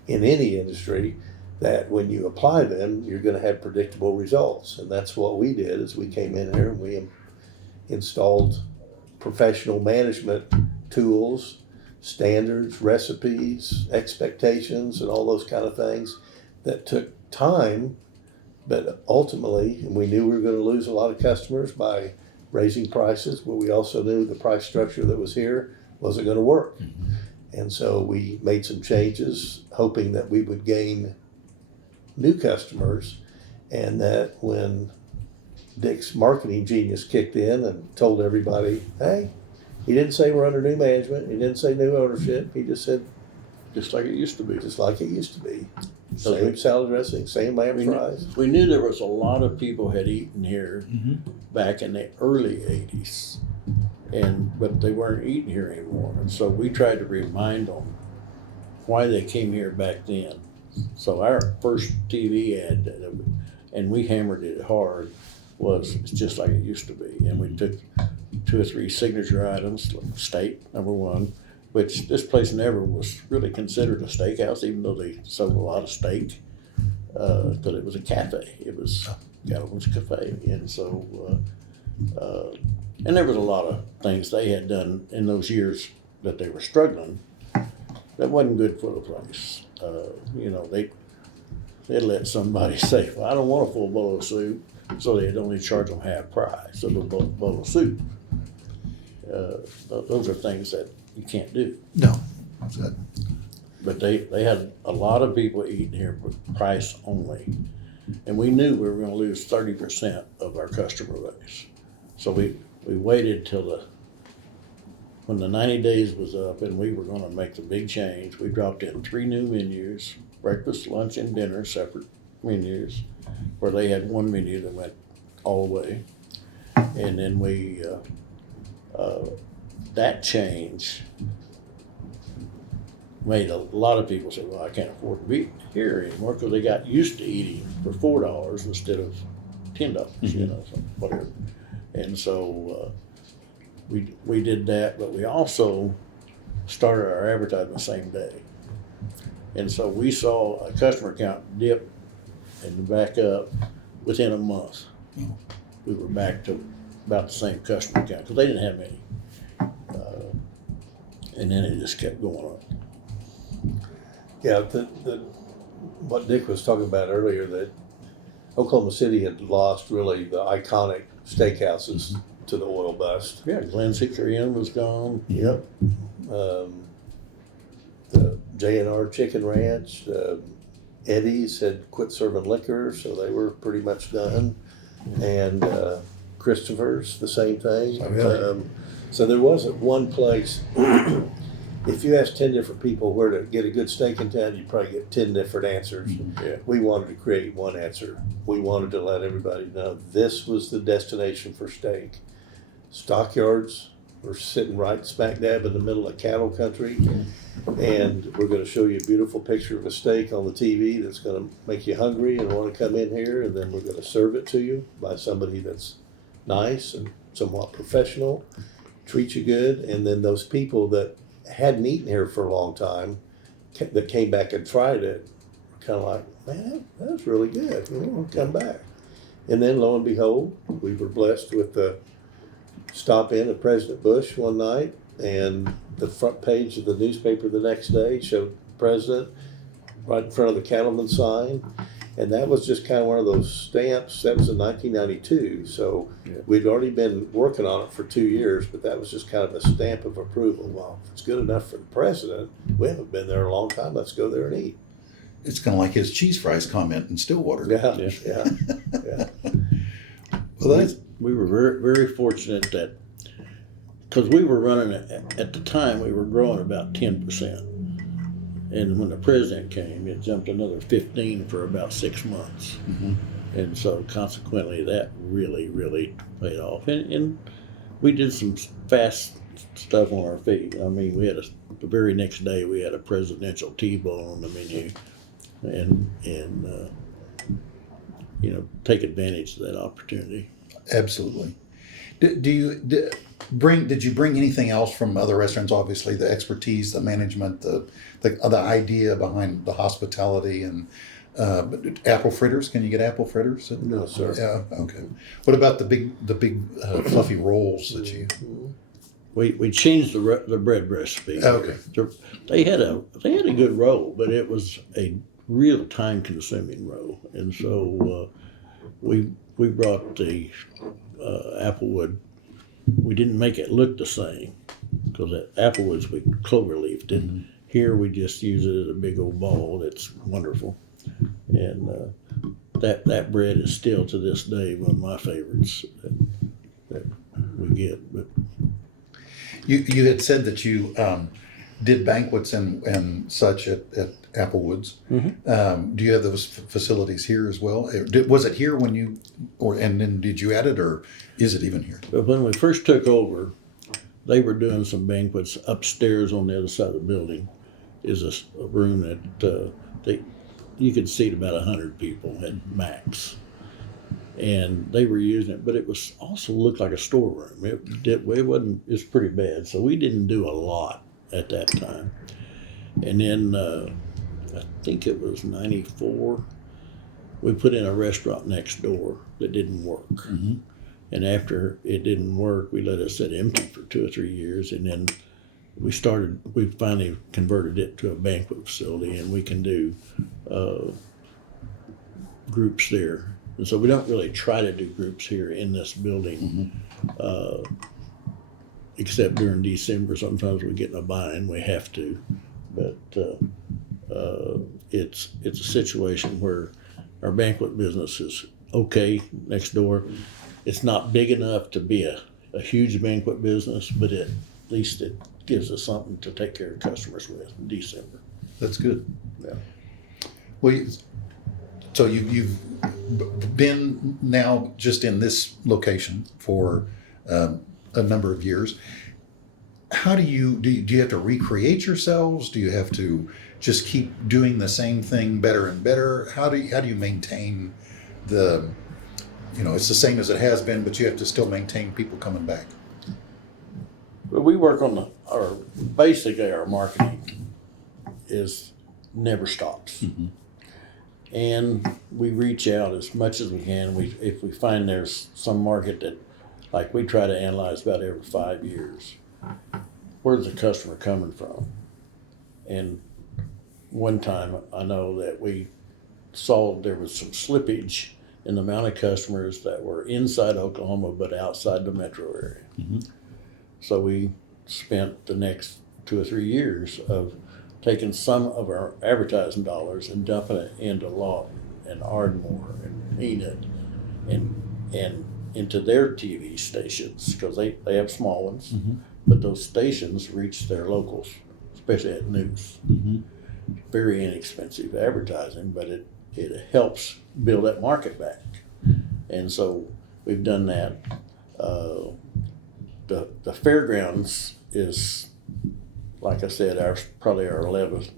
in any industry that when you apply them, you're going to have predictable results. And that's what we did. Is we came in here and we installed professional management tools, standards, recipes, expectations, and all those kind of things that took time, but ultimately, and we knew we were going to lose a lot of customers by raising prices, but we also knew the price structure that was here wasn't going to work. Mm-hmm. And so we made some changes, hoping that we would gain new customers, and that when Dick's marketing genius kicked in and told everybody, hey, he didn't say we're under new management, he didn't say new ownership, he just said, Just like it used to be. just like it used to be. So Same salad dressing, same lamb fries. We knew there was a lot of people had eaten here back in the early 80s, but they weren't eating here anymore. And so we tried to remind them why they came here back then. So our first TV ad, and we hammered it hard, was it's just like it used to be. And we took 2 or 3 signature items, like steak, number one, which this place never was really considered a steakhouse, even though they sold a lot of steak, because it was a cafe. It was Cattlemen's Cafe. And so, and there was a lot of things they had done in those years that they were struggling that wasn't good for the place. They'd let somebody say, well, I don't want a full bowl of soup, so they'd only charge them half price of a bowl of soup. Those are things that you can't do. No, that's good. But they had a lot of people eating here for price only. And we knew we were going to lose 30% of our customer base. So we waited till when the 90 days was up and we were going to make the big change, we dropped in 3 new menus, breakfast, lunch, and dinner, separate menus, where they had one menu that went all the way. And then we, that change made a lot of people say, well, I can't afford to be here anymore, because they got used to eating for $4 instead of $10, you know, so whatever. And so we did that, but we also started our advertising the same day. And so we saw a customer count dip and back up within a month. We were back to about the same customer count, because they didn't have many. And then it just kept going on. Yeah, what Dick was talking about earlier, that Oklahoma City had lost really the iconic steakhouses to the oil bust. Yeah, Glen's Hickory Inn was gone. Yep. The J&R Chicken Ranch, Eddie's had quit serving liquor, so they were pretty much done. And Christopher's, the same thing. Oh, really? So there wasn't one place. If you asked 10 different people where to get a good steak in town, you'd probably get 10 different answers. Yeah. We wanted to create one answer. We wanted to let everybody know this was the destination for steak. Stockyards were sitting right smack dab in the middle of cattle country. And we're going to show you a beautiful picture of a steak on the TV that's going to make you hungry and want to come in here. And then we're going to serve it to you by somebody that's nice and somewhat professional, treat you good. And then those people that hadn't eaten here for a long time that came back and tried it, kind of like, man, that was really good. We want to come back. And then lo and behold, we were blessed with the stop in of President Bush one night, and the front page of the newspaper the next day showed the president right in front of the Cattlemen sign. And that was just kind of one of those stamps. That was in 1992. So we'd already been working on it for 2 years, but that was just kind of a stamp of approval. Well, if it's good enough for the president, we haven't been there a long time. Let's go there and eat. It's kind of like his cheese fries comment in Stillwater. Yeah. Well, that's, We were very, very fortunate that, because we were running, at the time, we were growing about 10%. And when the president came, it jumped another 15 for about 6 months. And so consequently, that really, really paid off. And we did some fast stuff on our feet. I mean, we had the very next day, we had a presidential T-bone on the menu. And you know, take advantage of that opportunity. absolutely. Did you bring anything else from other restaurants? Obviously, the expertise, the management, the idea behind the hospitality, and apple fritters. Can you get apple fritters? No, sir. Yeah. Okay. What about the big fluffy rolls that you? We changed the bread recipe. Okay. They had a good roll, but it was a real time consuming roll, and so we brought the applewood. We didn't make it look the same, because at Applewoods we cloverleafed it. Here we just use it as a big old ball. It's wonderful, and that bread is still to this day one of my favorites that we get. But You had said that you did banquets and such at Applewoods. Do you have those facilities here as well? Was it here when you, and then did you add it, or is it even here? But when we first took over, they were doing some banquets upstairs on the other side of the building. Is a room that you could seat about 100 people at max, and they were using it. But it was also looked like a storeroom. It wasn't. It's pretty bad. So we didn't do a lot at that time. And then I think it was '94. We put in a restaurant next door that didn't work. And after it didn't work, we let it sit empty for 2 or 3 years, and then we finally converted it to a banquet facility, and we can do groups there. And so we don't really try to do groups here in this building, except during December. Sometimes we get in a bind, we have to, but it's a situation where our banquet business is okay next door. It's not big enough to be a huge banquet business, but least it gives us something to take care of customers with in December. That's good. Yeah. Well, so you've been now just in this location for a number of years. How do you have to recreate yourselves? Do you have to just keep doing the same thing better and better? How do you maintain the, it's the same as it has been, but you have to still maintain people coming back? But we work on basically our marketing is never stops. Mm-hmm. And we reach out as much as we can. If we find there's some market that, like, we try to analyze about every 5 years, where's the customer coming from? And one time I know that we saw there was some slippage in the amount of customers that were inside Oklahoma but outside the metro area. Mm-hmm. So we spent the next 2 or 3 years of taking some of our advertising dollars and dumping it into Lawton and Ardmore and Enid and into their TV stations, because they have small ones, Mm-hmm. but those stations reach their locals, especially at news. Mm-hmm. Very inexpensive advertising, but it helps build that market back. And so we've done that. The fairgrounds is, like I said, probably our 11th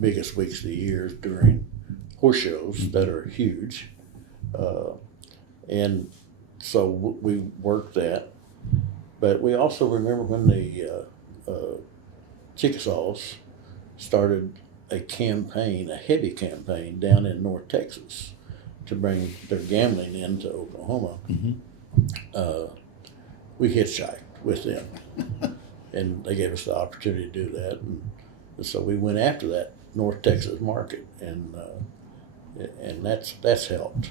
biggest weeks of the year during horse shows that are huge. And so we work that. But we also remember when the Chickasaws started a heavy campaign down in North Texas to bring their gambling into Oklahoma. Mm-hmm. We hitchhiked with them. And they gave us the opportunity to do that, and so we went after that North Texas market, and that's helped.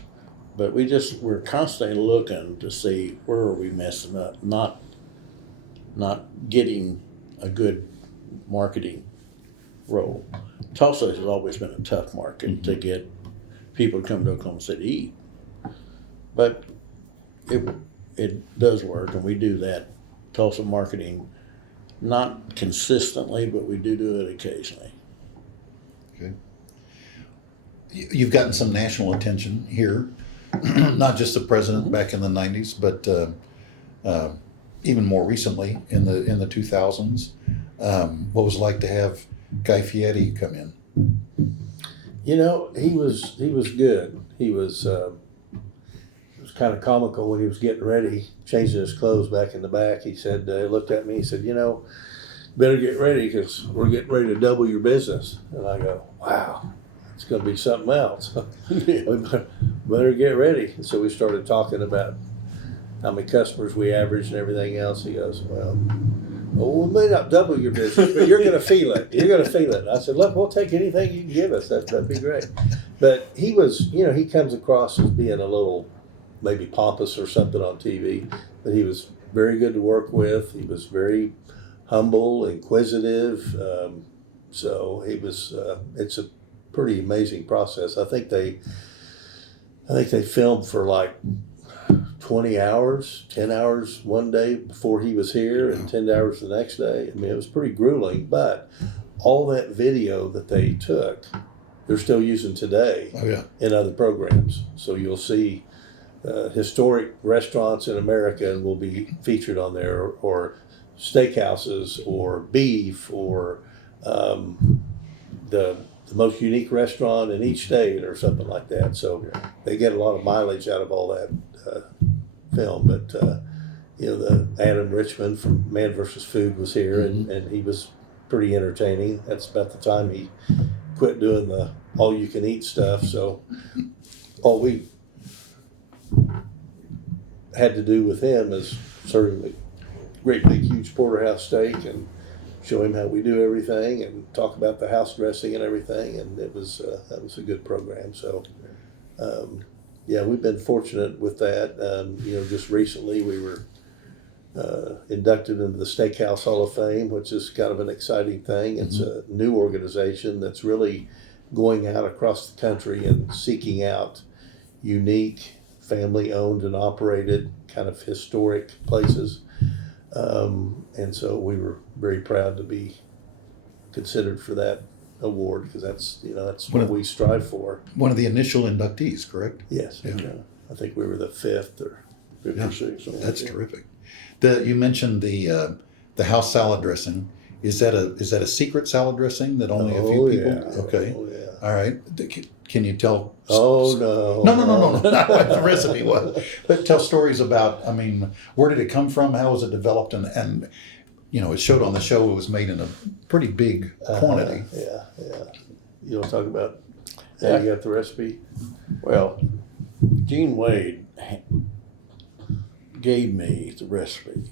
But we're constantly looking to see where are we messing up, not getting a good marketing role. Tulsa has always been a tough market Mm-hmm. to get people to come to Oklahoma City to eat, but it does work, and we do that Tulsa marketing. Not consistently, but we do it occasionally. Okay. You've gotten some national attention here, not just the president back in the 90s, but even more recently in the 2000s. What was it like to have Guy Fieri come in? He was good. He was it was kind of comical when he was getting ready, changing his clothes back in the back. He said, he looked at me, he said, better get ready because we're getting ready to double your business. And I go, wow, it's going to be something else. We better get ready. And so we started talking about how many customers we average and everything else. He goes, well, we may not double your business, but you're going to feel it. You're going to feel it. I said, look, we'll take anything you can give us. That'd be great. But he was, he comes across as being a little maybe pompous or something on TV, but he was very good to work with. He was very humble, inquisitive. So he was. It's a pretty amazing process. I think they filmed for like 20 hours, 10 hours one day before he was here, and 10 hours the next day. I mean, it was pretty grueling. But all that video that they took, they're still using today in other programs. So you'll see historic restaurants in America and will be featured on there, or steakhouses, or beef, or the most unique restaurant in each state, or something like that. So they get a lot of mileage out of all that film. But the Adam Richmond from Man vs. Food was here, and he was pretty entertaining. That's about the time he quit doing the all-you-can-eat stuff. So all we had to do with him is serve him a great big huge porterhouse steak and show him how we do everything and talk about the house dressing and everything, and that was a good program. So we've been fortunate with that. Just recently we were inducted into the Steakhouse Hall of Fame, which is kind of an exciting thing. It's a new organization that's really going out across the country and seeking out unique, family-owned and operated kind of historic places. And so we were very proud to be considered for that award, because that's what we strive for. One of the initial inductees, correct? Yes. Yeah. I think we were the 5th or 5th Yeah, or 6th. That's terrific. You mentioned the house salad dressing. Is that a secret salad dressing that only a few people? Yeah. Okay. Oh, yeah. All right. Can you tell? Oh, no. No. Not what the recipe was. But tell stories about, I mean, where did it come from? How was it developed? And it showed on the show it was made in a pretty big quantity. Yeah. You want to talk about how you got the recipe? Well, Gene Wade gave me the recipe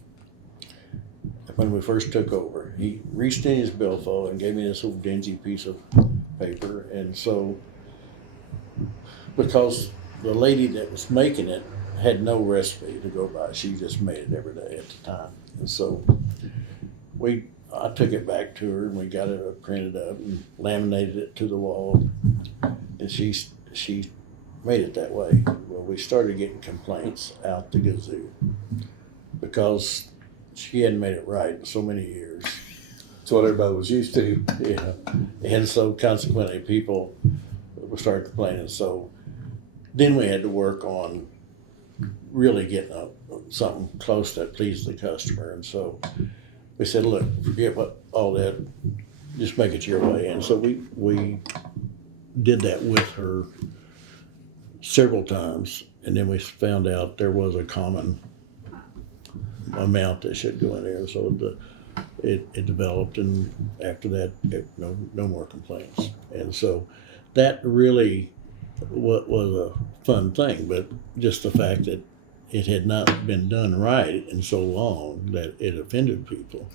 when we first took over. He reached in his billfold and gave me this little dingy piece of paper. And so, because the lady that was making it had no recipe to go by, she just made it every day at the time. And so I took it back to her and we got it printed up and laminated it to the wall. And she made it that way. Well, we started getting complaints out the gazoo because she hadn't made it right in so many years. That's what everybody was used to. Yeah. And so consequently people started complaining. So then we had to work on really getting something close that pleased the customer. And so we said, look, forget all that, just make it your way. And so we did that with her several times, and then we found out there was a common amount that should go in there. So it developed, and after that, no more complaints. And so that really was a fun thing, but just the fact that it had not been done right in so long that it offended people.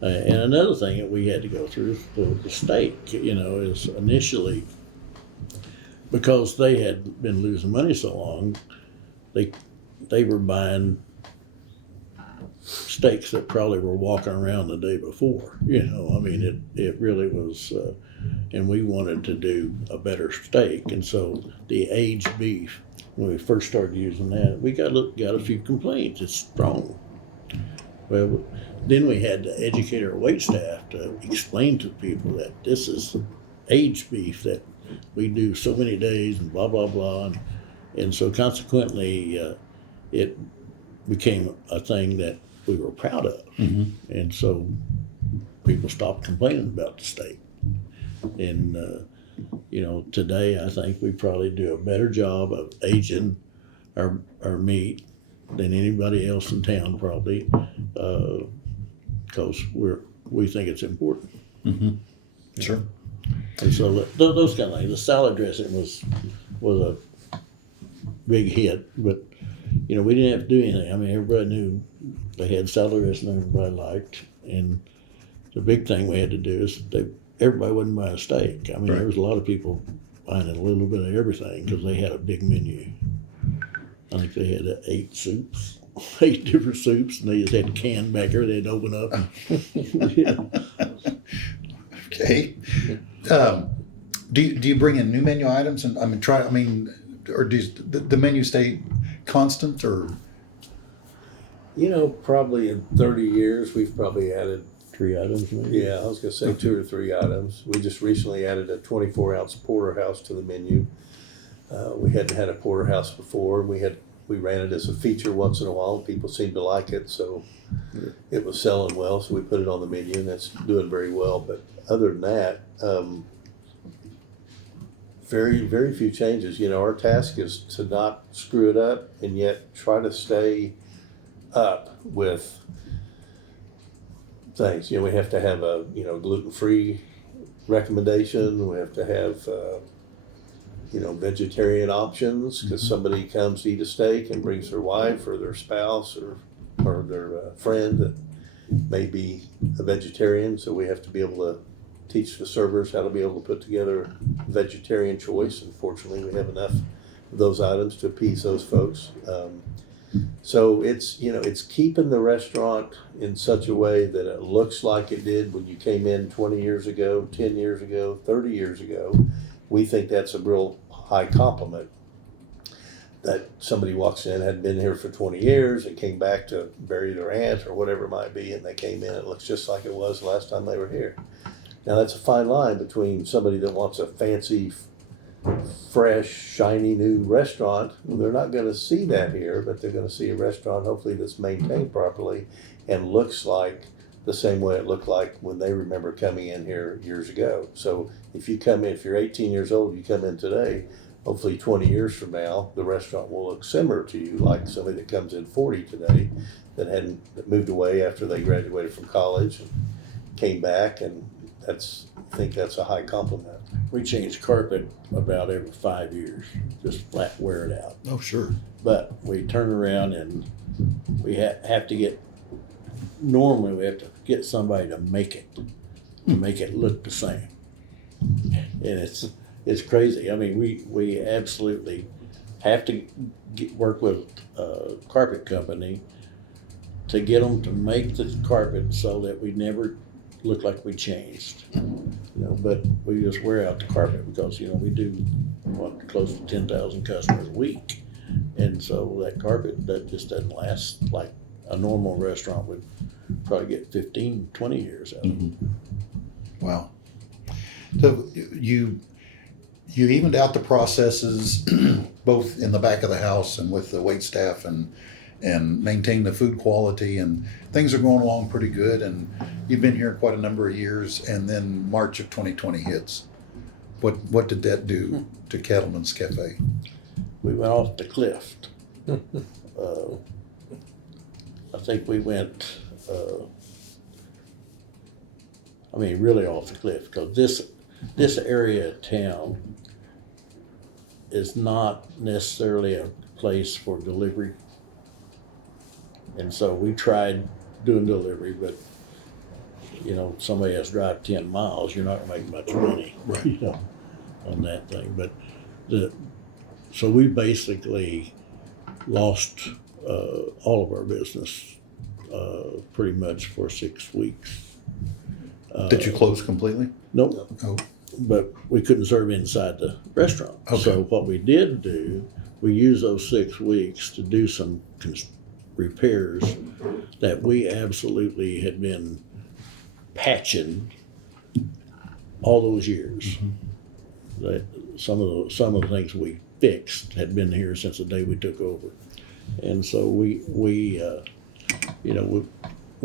And another thing that we had to go through is the steak, is initially, because they had been losing money so long, they were buying steaks that probably were walking around the day before. It really was, and we wanted to do a better steak. And so the aged beef, when we first started using that, we got a few complaints. It's strong. Well, then we had to educate our wait staff to explain to people that this is aged beef that we do so many days and blah, blah, blah. And so consequently, it became a thing that we were proud of. Mm-hmm. And so people stopped complaining about the steak. And, today I think we probably do a better job of aging our meat than anybody else in town probably, because we think it's important. Mm-hmm. Sure. And so those kind of things. The salad dressing was a big hit, but we didn't have to do anything. I mean, everybody knew they had salad dressing everybody liked, and the big thing we had to do is everybody wasn't buying a steak. I mean, Right. There was a lot of people buying a little bit of everything because they had a big menu. I think they had 8 soups, 8 different soups, and they just had a can back there they'd open up. Yeah. Okay. Do you bring in new menu items or does the menu stay constant or? Probably in 30 years, we've probably added 3 items maybe? Yeah, I was going to say 2 or 3 items. We just recently added a 24-ounce porterhouse to the menu. We hadn't had a porterhouse before. We ran it as a feature once in a while. People seemed to like it, so it was selling well. So we put it on the menu, and that's doing very well. But other than that, very, very few changes. Our task is to not screw it up, and yet try to stay up with things. We have to have a gluten-free recommendation. We have to have vegetarian options, because somebody comes to eat a steak and brings their wife or their spouse or their friend that may be a vegetarian. So we have to be able to teach the servers how to be able to put together a vegetarian choice. Unfortunately, we have enough of those items to appease those folks. So it's keeping the restaurant in such a way that it looks like it did when you came in 20 years ago, 10 years ago, 30 years ago. We think that's a real high compliment. that somebody walks in, had been here for 20 years and came back to bury their aunt or whatever it might be, and they came in, it looks just like it was the last time they were here. Now that's a fine line between somebody that wants a fancy, fresh, shiny new restaurant. Well, they're not going to see that here, but they're going to see a restaurant hopefully that's maintained properly and looks like the same way it looked like when they remember coming in here years ago. So if you come in, if you're 18 years old, you come in today, hopefully 20 years from now, the restaurant will look similar to you, like somebody that comes in 40 today that moved away after they graduated from college and came back, and I think that's a high compliment. We change carpet about every 5 years, just flat wear it out. Oh, sure. But we turn around and we have to get, normally we have to get somebody to make it look the same. And it's crazy. I mean, we absolutely have to work with a carpet company to get them to make the carpet so that we never look like we changed. But we just wear out the carpet because, we do close to 10,000 customers a week. And so that carpet, that just doesn't last like a normal restaurant would probably get 15, 20 years out of it. Wow. So you evened out the processes both in the back of the house and with the wait staff and maintain the food quality, and things are going along pretty good, and you've been here quite a number of years, and then March of 2020 hits. What did that do to Cattlemen's Cafe? We went off the cliff. I think we went, really off the cliff, because this area of town is not necessarily a place for delivery. And so we tried doing delivery, but somebody has to drive 10 miles, you're not gonna make much money, Right. On that thing. But so we basically lost all of our business pretty much for 6 weeks. Did you close completely? Nope. Oh, But we couldn't serve inside the restaurant. Okay. So what we did do, we used those 6 weeks to do some repairs that we absolutely had been patching all those years. That some of the things we fixed had been here since the day we took over, and so we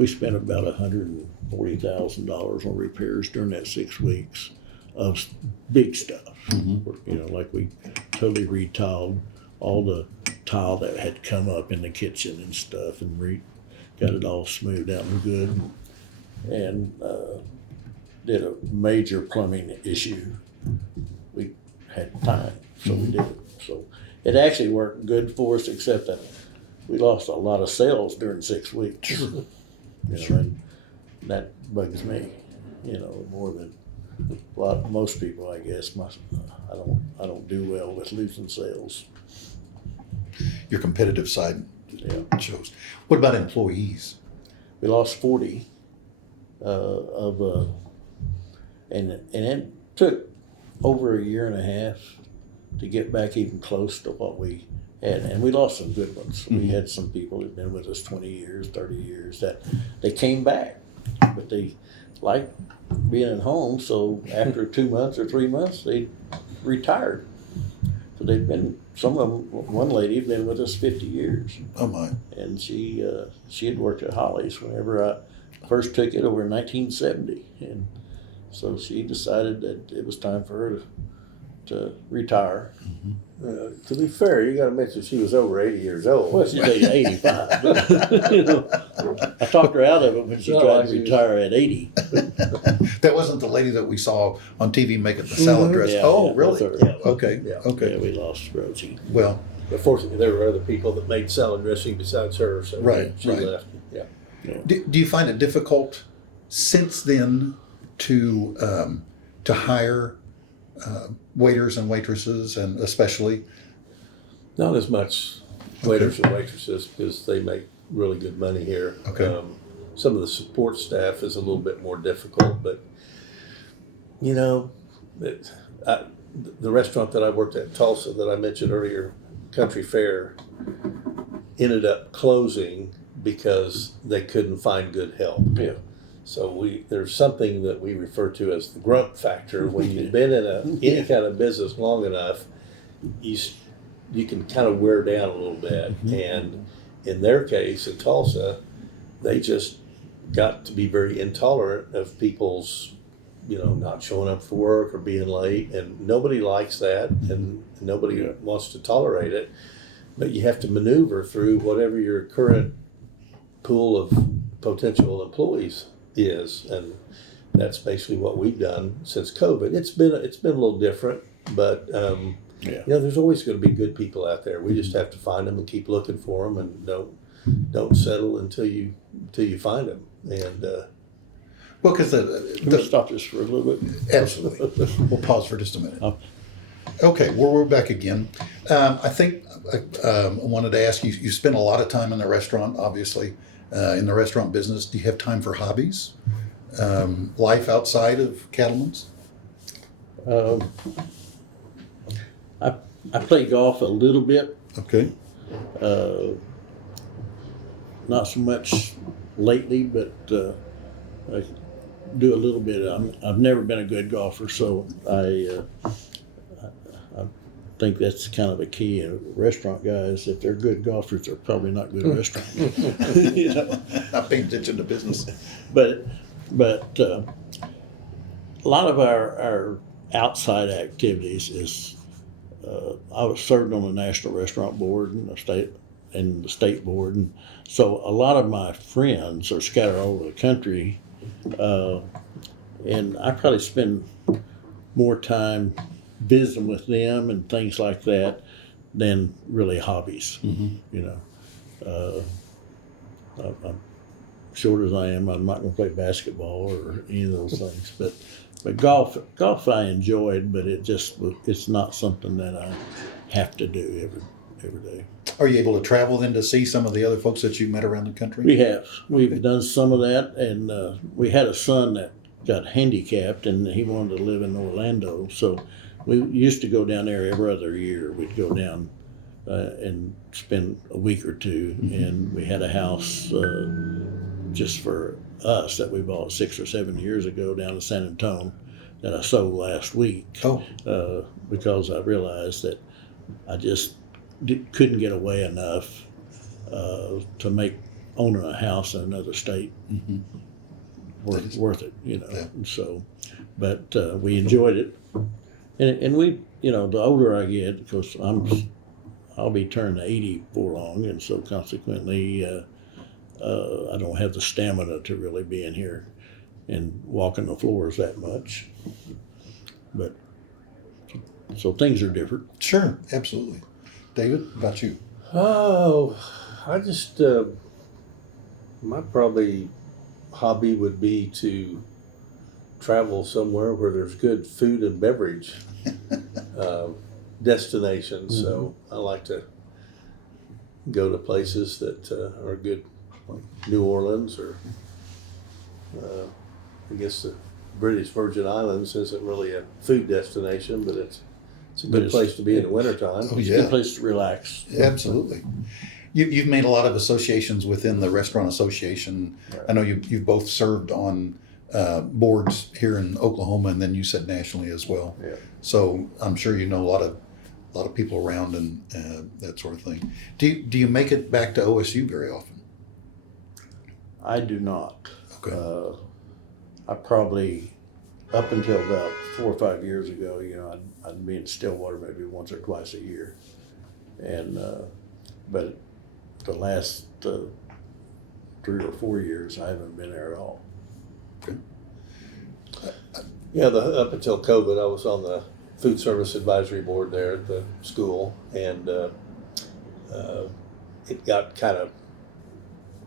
spent about $140,000 on repairs during that 6 weeks of big stuff. Like we totally retiled all the tile that had come up in the kitchen and stuff, and got it all smoothed out and good, and did a major plumbing issue. We had time, so we did it. So it actually worked good for us, except that we lost a lot of sales during 6 weeks. And that bugs me, more than most people, I guess. I don't do well with losing sales. your competitive side Yeah. shows. What about employees? We lost 40 and it took over a year and a half to get back even close to what we had, and we lost some good ones. We had some people who've been with us 20 years, 30 years that they came back, but they liked being at home, so after 2 months or 3 months, they retired. So they've been, some of them, one lady had been with us 50 years. Oh my. And she had worked at Holly's whenever I first took it over in 1970. And so she decided that it was time for her to retire. To be fair, you got to mention she was over 80 years old. Well, she's 85. I talked her out of it when she tried to retire at 80. That wasn't the lady that we saw on TV making the salad dressing. Yeah, Oh, yeah, really? that's her. Okay. Yeah. Okay. Yeah, we lost Rosie. Well, But fortunately, there were other people that made salad dressing besides her, so Right, she right. left. Yeah. do you find it difficult since then to hire waiters and waitresses, and especially? Not as much waiters and waitresses because they make really good money here. Okay. Some of the support staff is a little bit more difficult, but the restaurant that I worked at in Tulsa that I mentioned earlier, Country Fair ended up closing because they couldn't find good help. Yeah. So there's something that we refer to as the grunt factor. When you've been in any kind of business long enough, you can kind of wear down a little bit. And in their case, in Tulsa, they just got to be very intolerant of people's, not showing up for work or being late, and nobody likes that, and nobody wants to tolerate it. But you have to maneuver through whatever your current pool of potential employees is, and that's basically what we've done since COVID. It's been a little different, but there's always going to be good people out there. We just have to find them and keep looking for them, and don't settle until you find them. And Well, because Can we stop this for a little bit? absolutely, we'll pause for just a minute. Okay, we're back again. I think I wanted to ask you. You spend a lot of time in the restaurant, obviously, in the restaurant business. Do you have time for hobbies? Life outside of Cattlemen's? I play golf a little bit. Okay. Not so much lately, but I do a little bit. I've never been a good golfer, so I think that's kind of a key. Restaurant guys, if they're good golfers, they're probably not good restaurant. Not paying attention to business. But a lot of our outside activities is I was served on the National Restaurant Board and the state board, and so a lot of my friends are scattered all over the country, and I probably spend more time visiting with them and things like that than really hobbies. I'm short as I am, I'm not going to play basketball or any of those things, but golf I enjoyed, but it's not something that I have to do every day. Are you able to travel then to see some of the other folks that you met around the country? We've done some of that, and we had a son that got handicapped, and he wanted to live in Orlando, so we used to go down there every other year. We'd go down and spend a week or two, and we had a house just for us that we bought 6 or 7 years ago down in San Antonio that I sold last week. Because I realized that I just couldn't get away enough to make owning a house in another state worth it, Yeah. So, but we enjoyed it, and we, the older I get, because I'll be turning 80 before long, and so consequently, I don't have the stamina to really be in here and walking the floors that much. But so things are different. Sure, absolutely. David, about you? Oh, I just my probably hobby would be to travel somewhere where there's good food and beverage destinations. So I like to go to places that are good, like New Orleans, or I guess the British Virgin Islands isn't really a food destination, but it's a good place to be in the wintertime. Oh, It's a yeah. good place to relax. Absolutely. You've made a lot of associations within the Restaurant Association. Right. I know you've both served on boards here in Oklahoma, and then you said nationally as well. Yeah. So I'm sure you know a lot of people around and that sort of thing. Do you make it back to OSU very often? I do not. Okay. I probably, up until about 4 or 5 years ago, I'd be in Stillwater maybe once or twice a year, and but the last 3 or 4 years I haven't been there at all. Okay. Yeah, up until COVID, I was on the food service advisory board there at the school, and it got kind of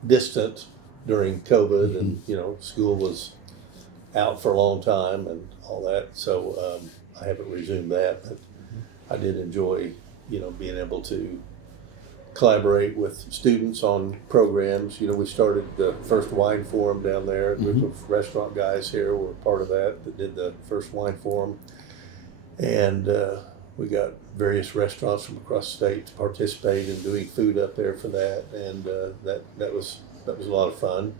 distant during COVID, and school was out for a long time and all that. So I haven't resumed that, but I did enjoy, being able to collaborate with students on programs. We started the first wine forum down there. A group of restaurant guys here were part of that did the first wine forum. And we got various restaurants from across the state to participate in doing food up there for that, and that was a lot of fun.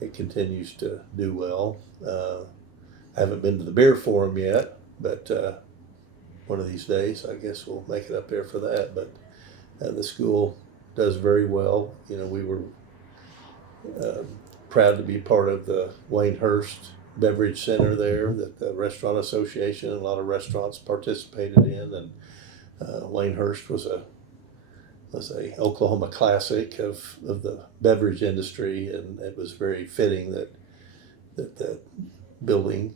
It continues to do well. I haven't been to the beer forum yet, but one of these days I guess we'll make it up there for that. But the school does very well. You know, we were proud to be part of the Wayne Hurst Beverage Center there that the Restaurant Association and a lot of restaurants participated in, and Wayne Hurst was a Oklahoma classic of the beverage industry, and it was very fitting that the building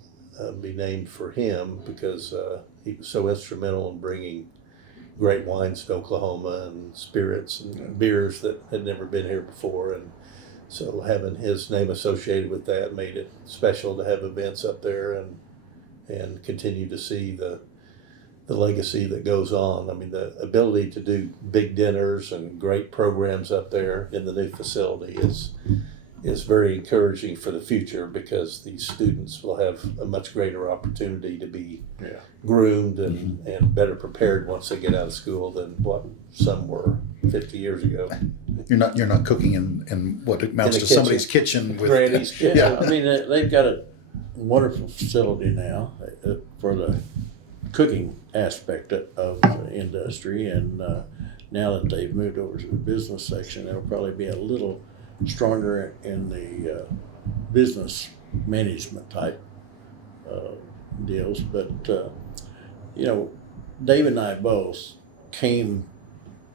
be named for him, because he was so instrumental in bringing great wines to Oklahoma and spirits and beers that had never been here before, and so having his name associated with that made it special to have events up there and continue to see the legacy that goes on. I mean, the ability to do big dinners and great programs up there in the new facility is very encouraging for the future, because these students will have a much greater opportunity to be groomed and better prepared once they get out of school than what some were 50 years ago. You're not cooking in what amounts to somebody's kitchen with Granny's kitchen. Yeah, I mean, they've got a wonderful facility now for the cooking aspect of the industry, and now that they've moved over to the business section, it'll probably be a little stronger in the business management type deals. But you know, Dave and I both came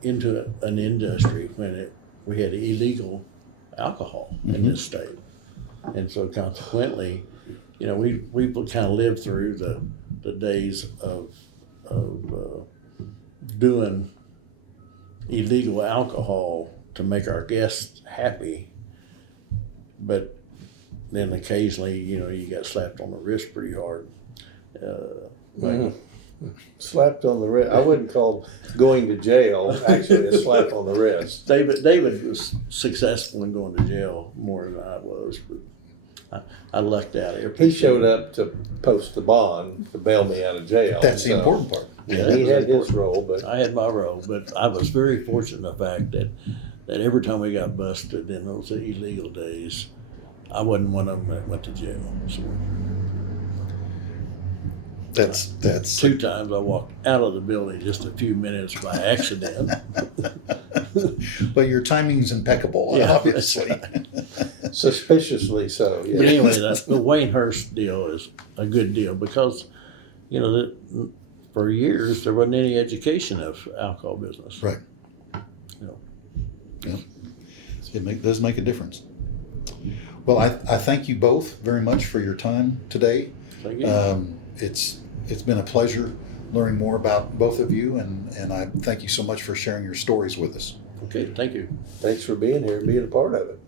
into an industry when we had illegal alcohol in this state, and so consequently, you know, we kind of lived through the days of doing illegal alcohol to make our guests happy, but then occasionally, you know, you got slapped on the wrist pretty hard. Slapped on the wrist. I wouldn't call going to jail actually a slap on the wrist. David was successful in going to jail more than I was, but I lucked out here. He showed up to post the bond to bail me out of jail. That's the important part. Yeah, he had his role, but I had my role, but I was very fortunate in the fact that every time we got busted in those illegal days, I wasn't one of them that went to jail. So That's 2 times I walked out of the building just a few minutes by accident. But your timing's impeccable, Yeah. obviously. suspiciously so. Yeah. But anyway, the Wayne Hurst deal is a good deal, because, you know, for years there wasn't any education of alcohol business. Right. You know. Yeah. It does make a difference. Well, I thank you both very much for your time today. Thank you. It's been a pleasure learning more about both of you, and I thank you so much for sharing your stories with us. Okay, thank you. Thanks for being here and being a part of it.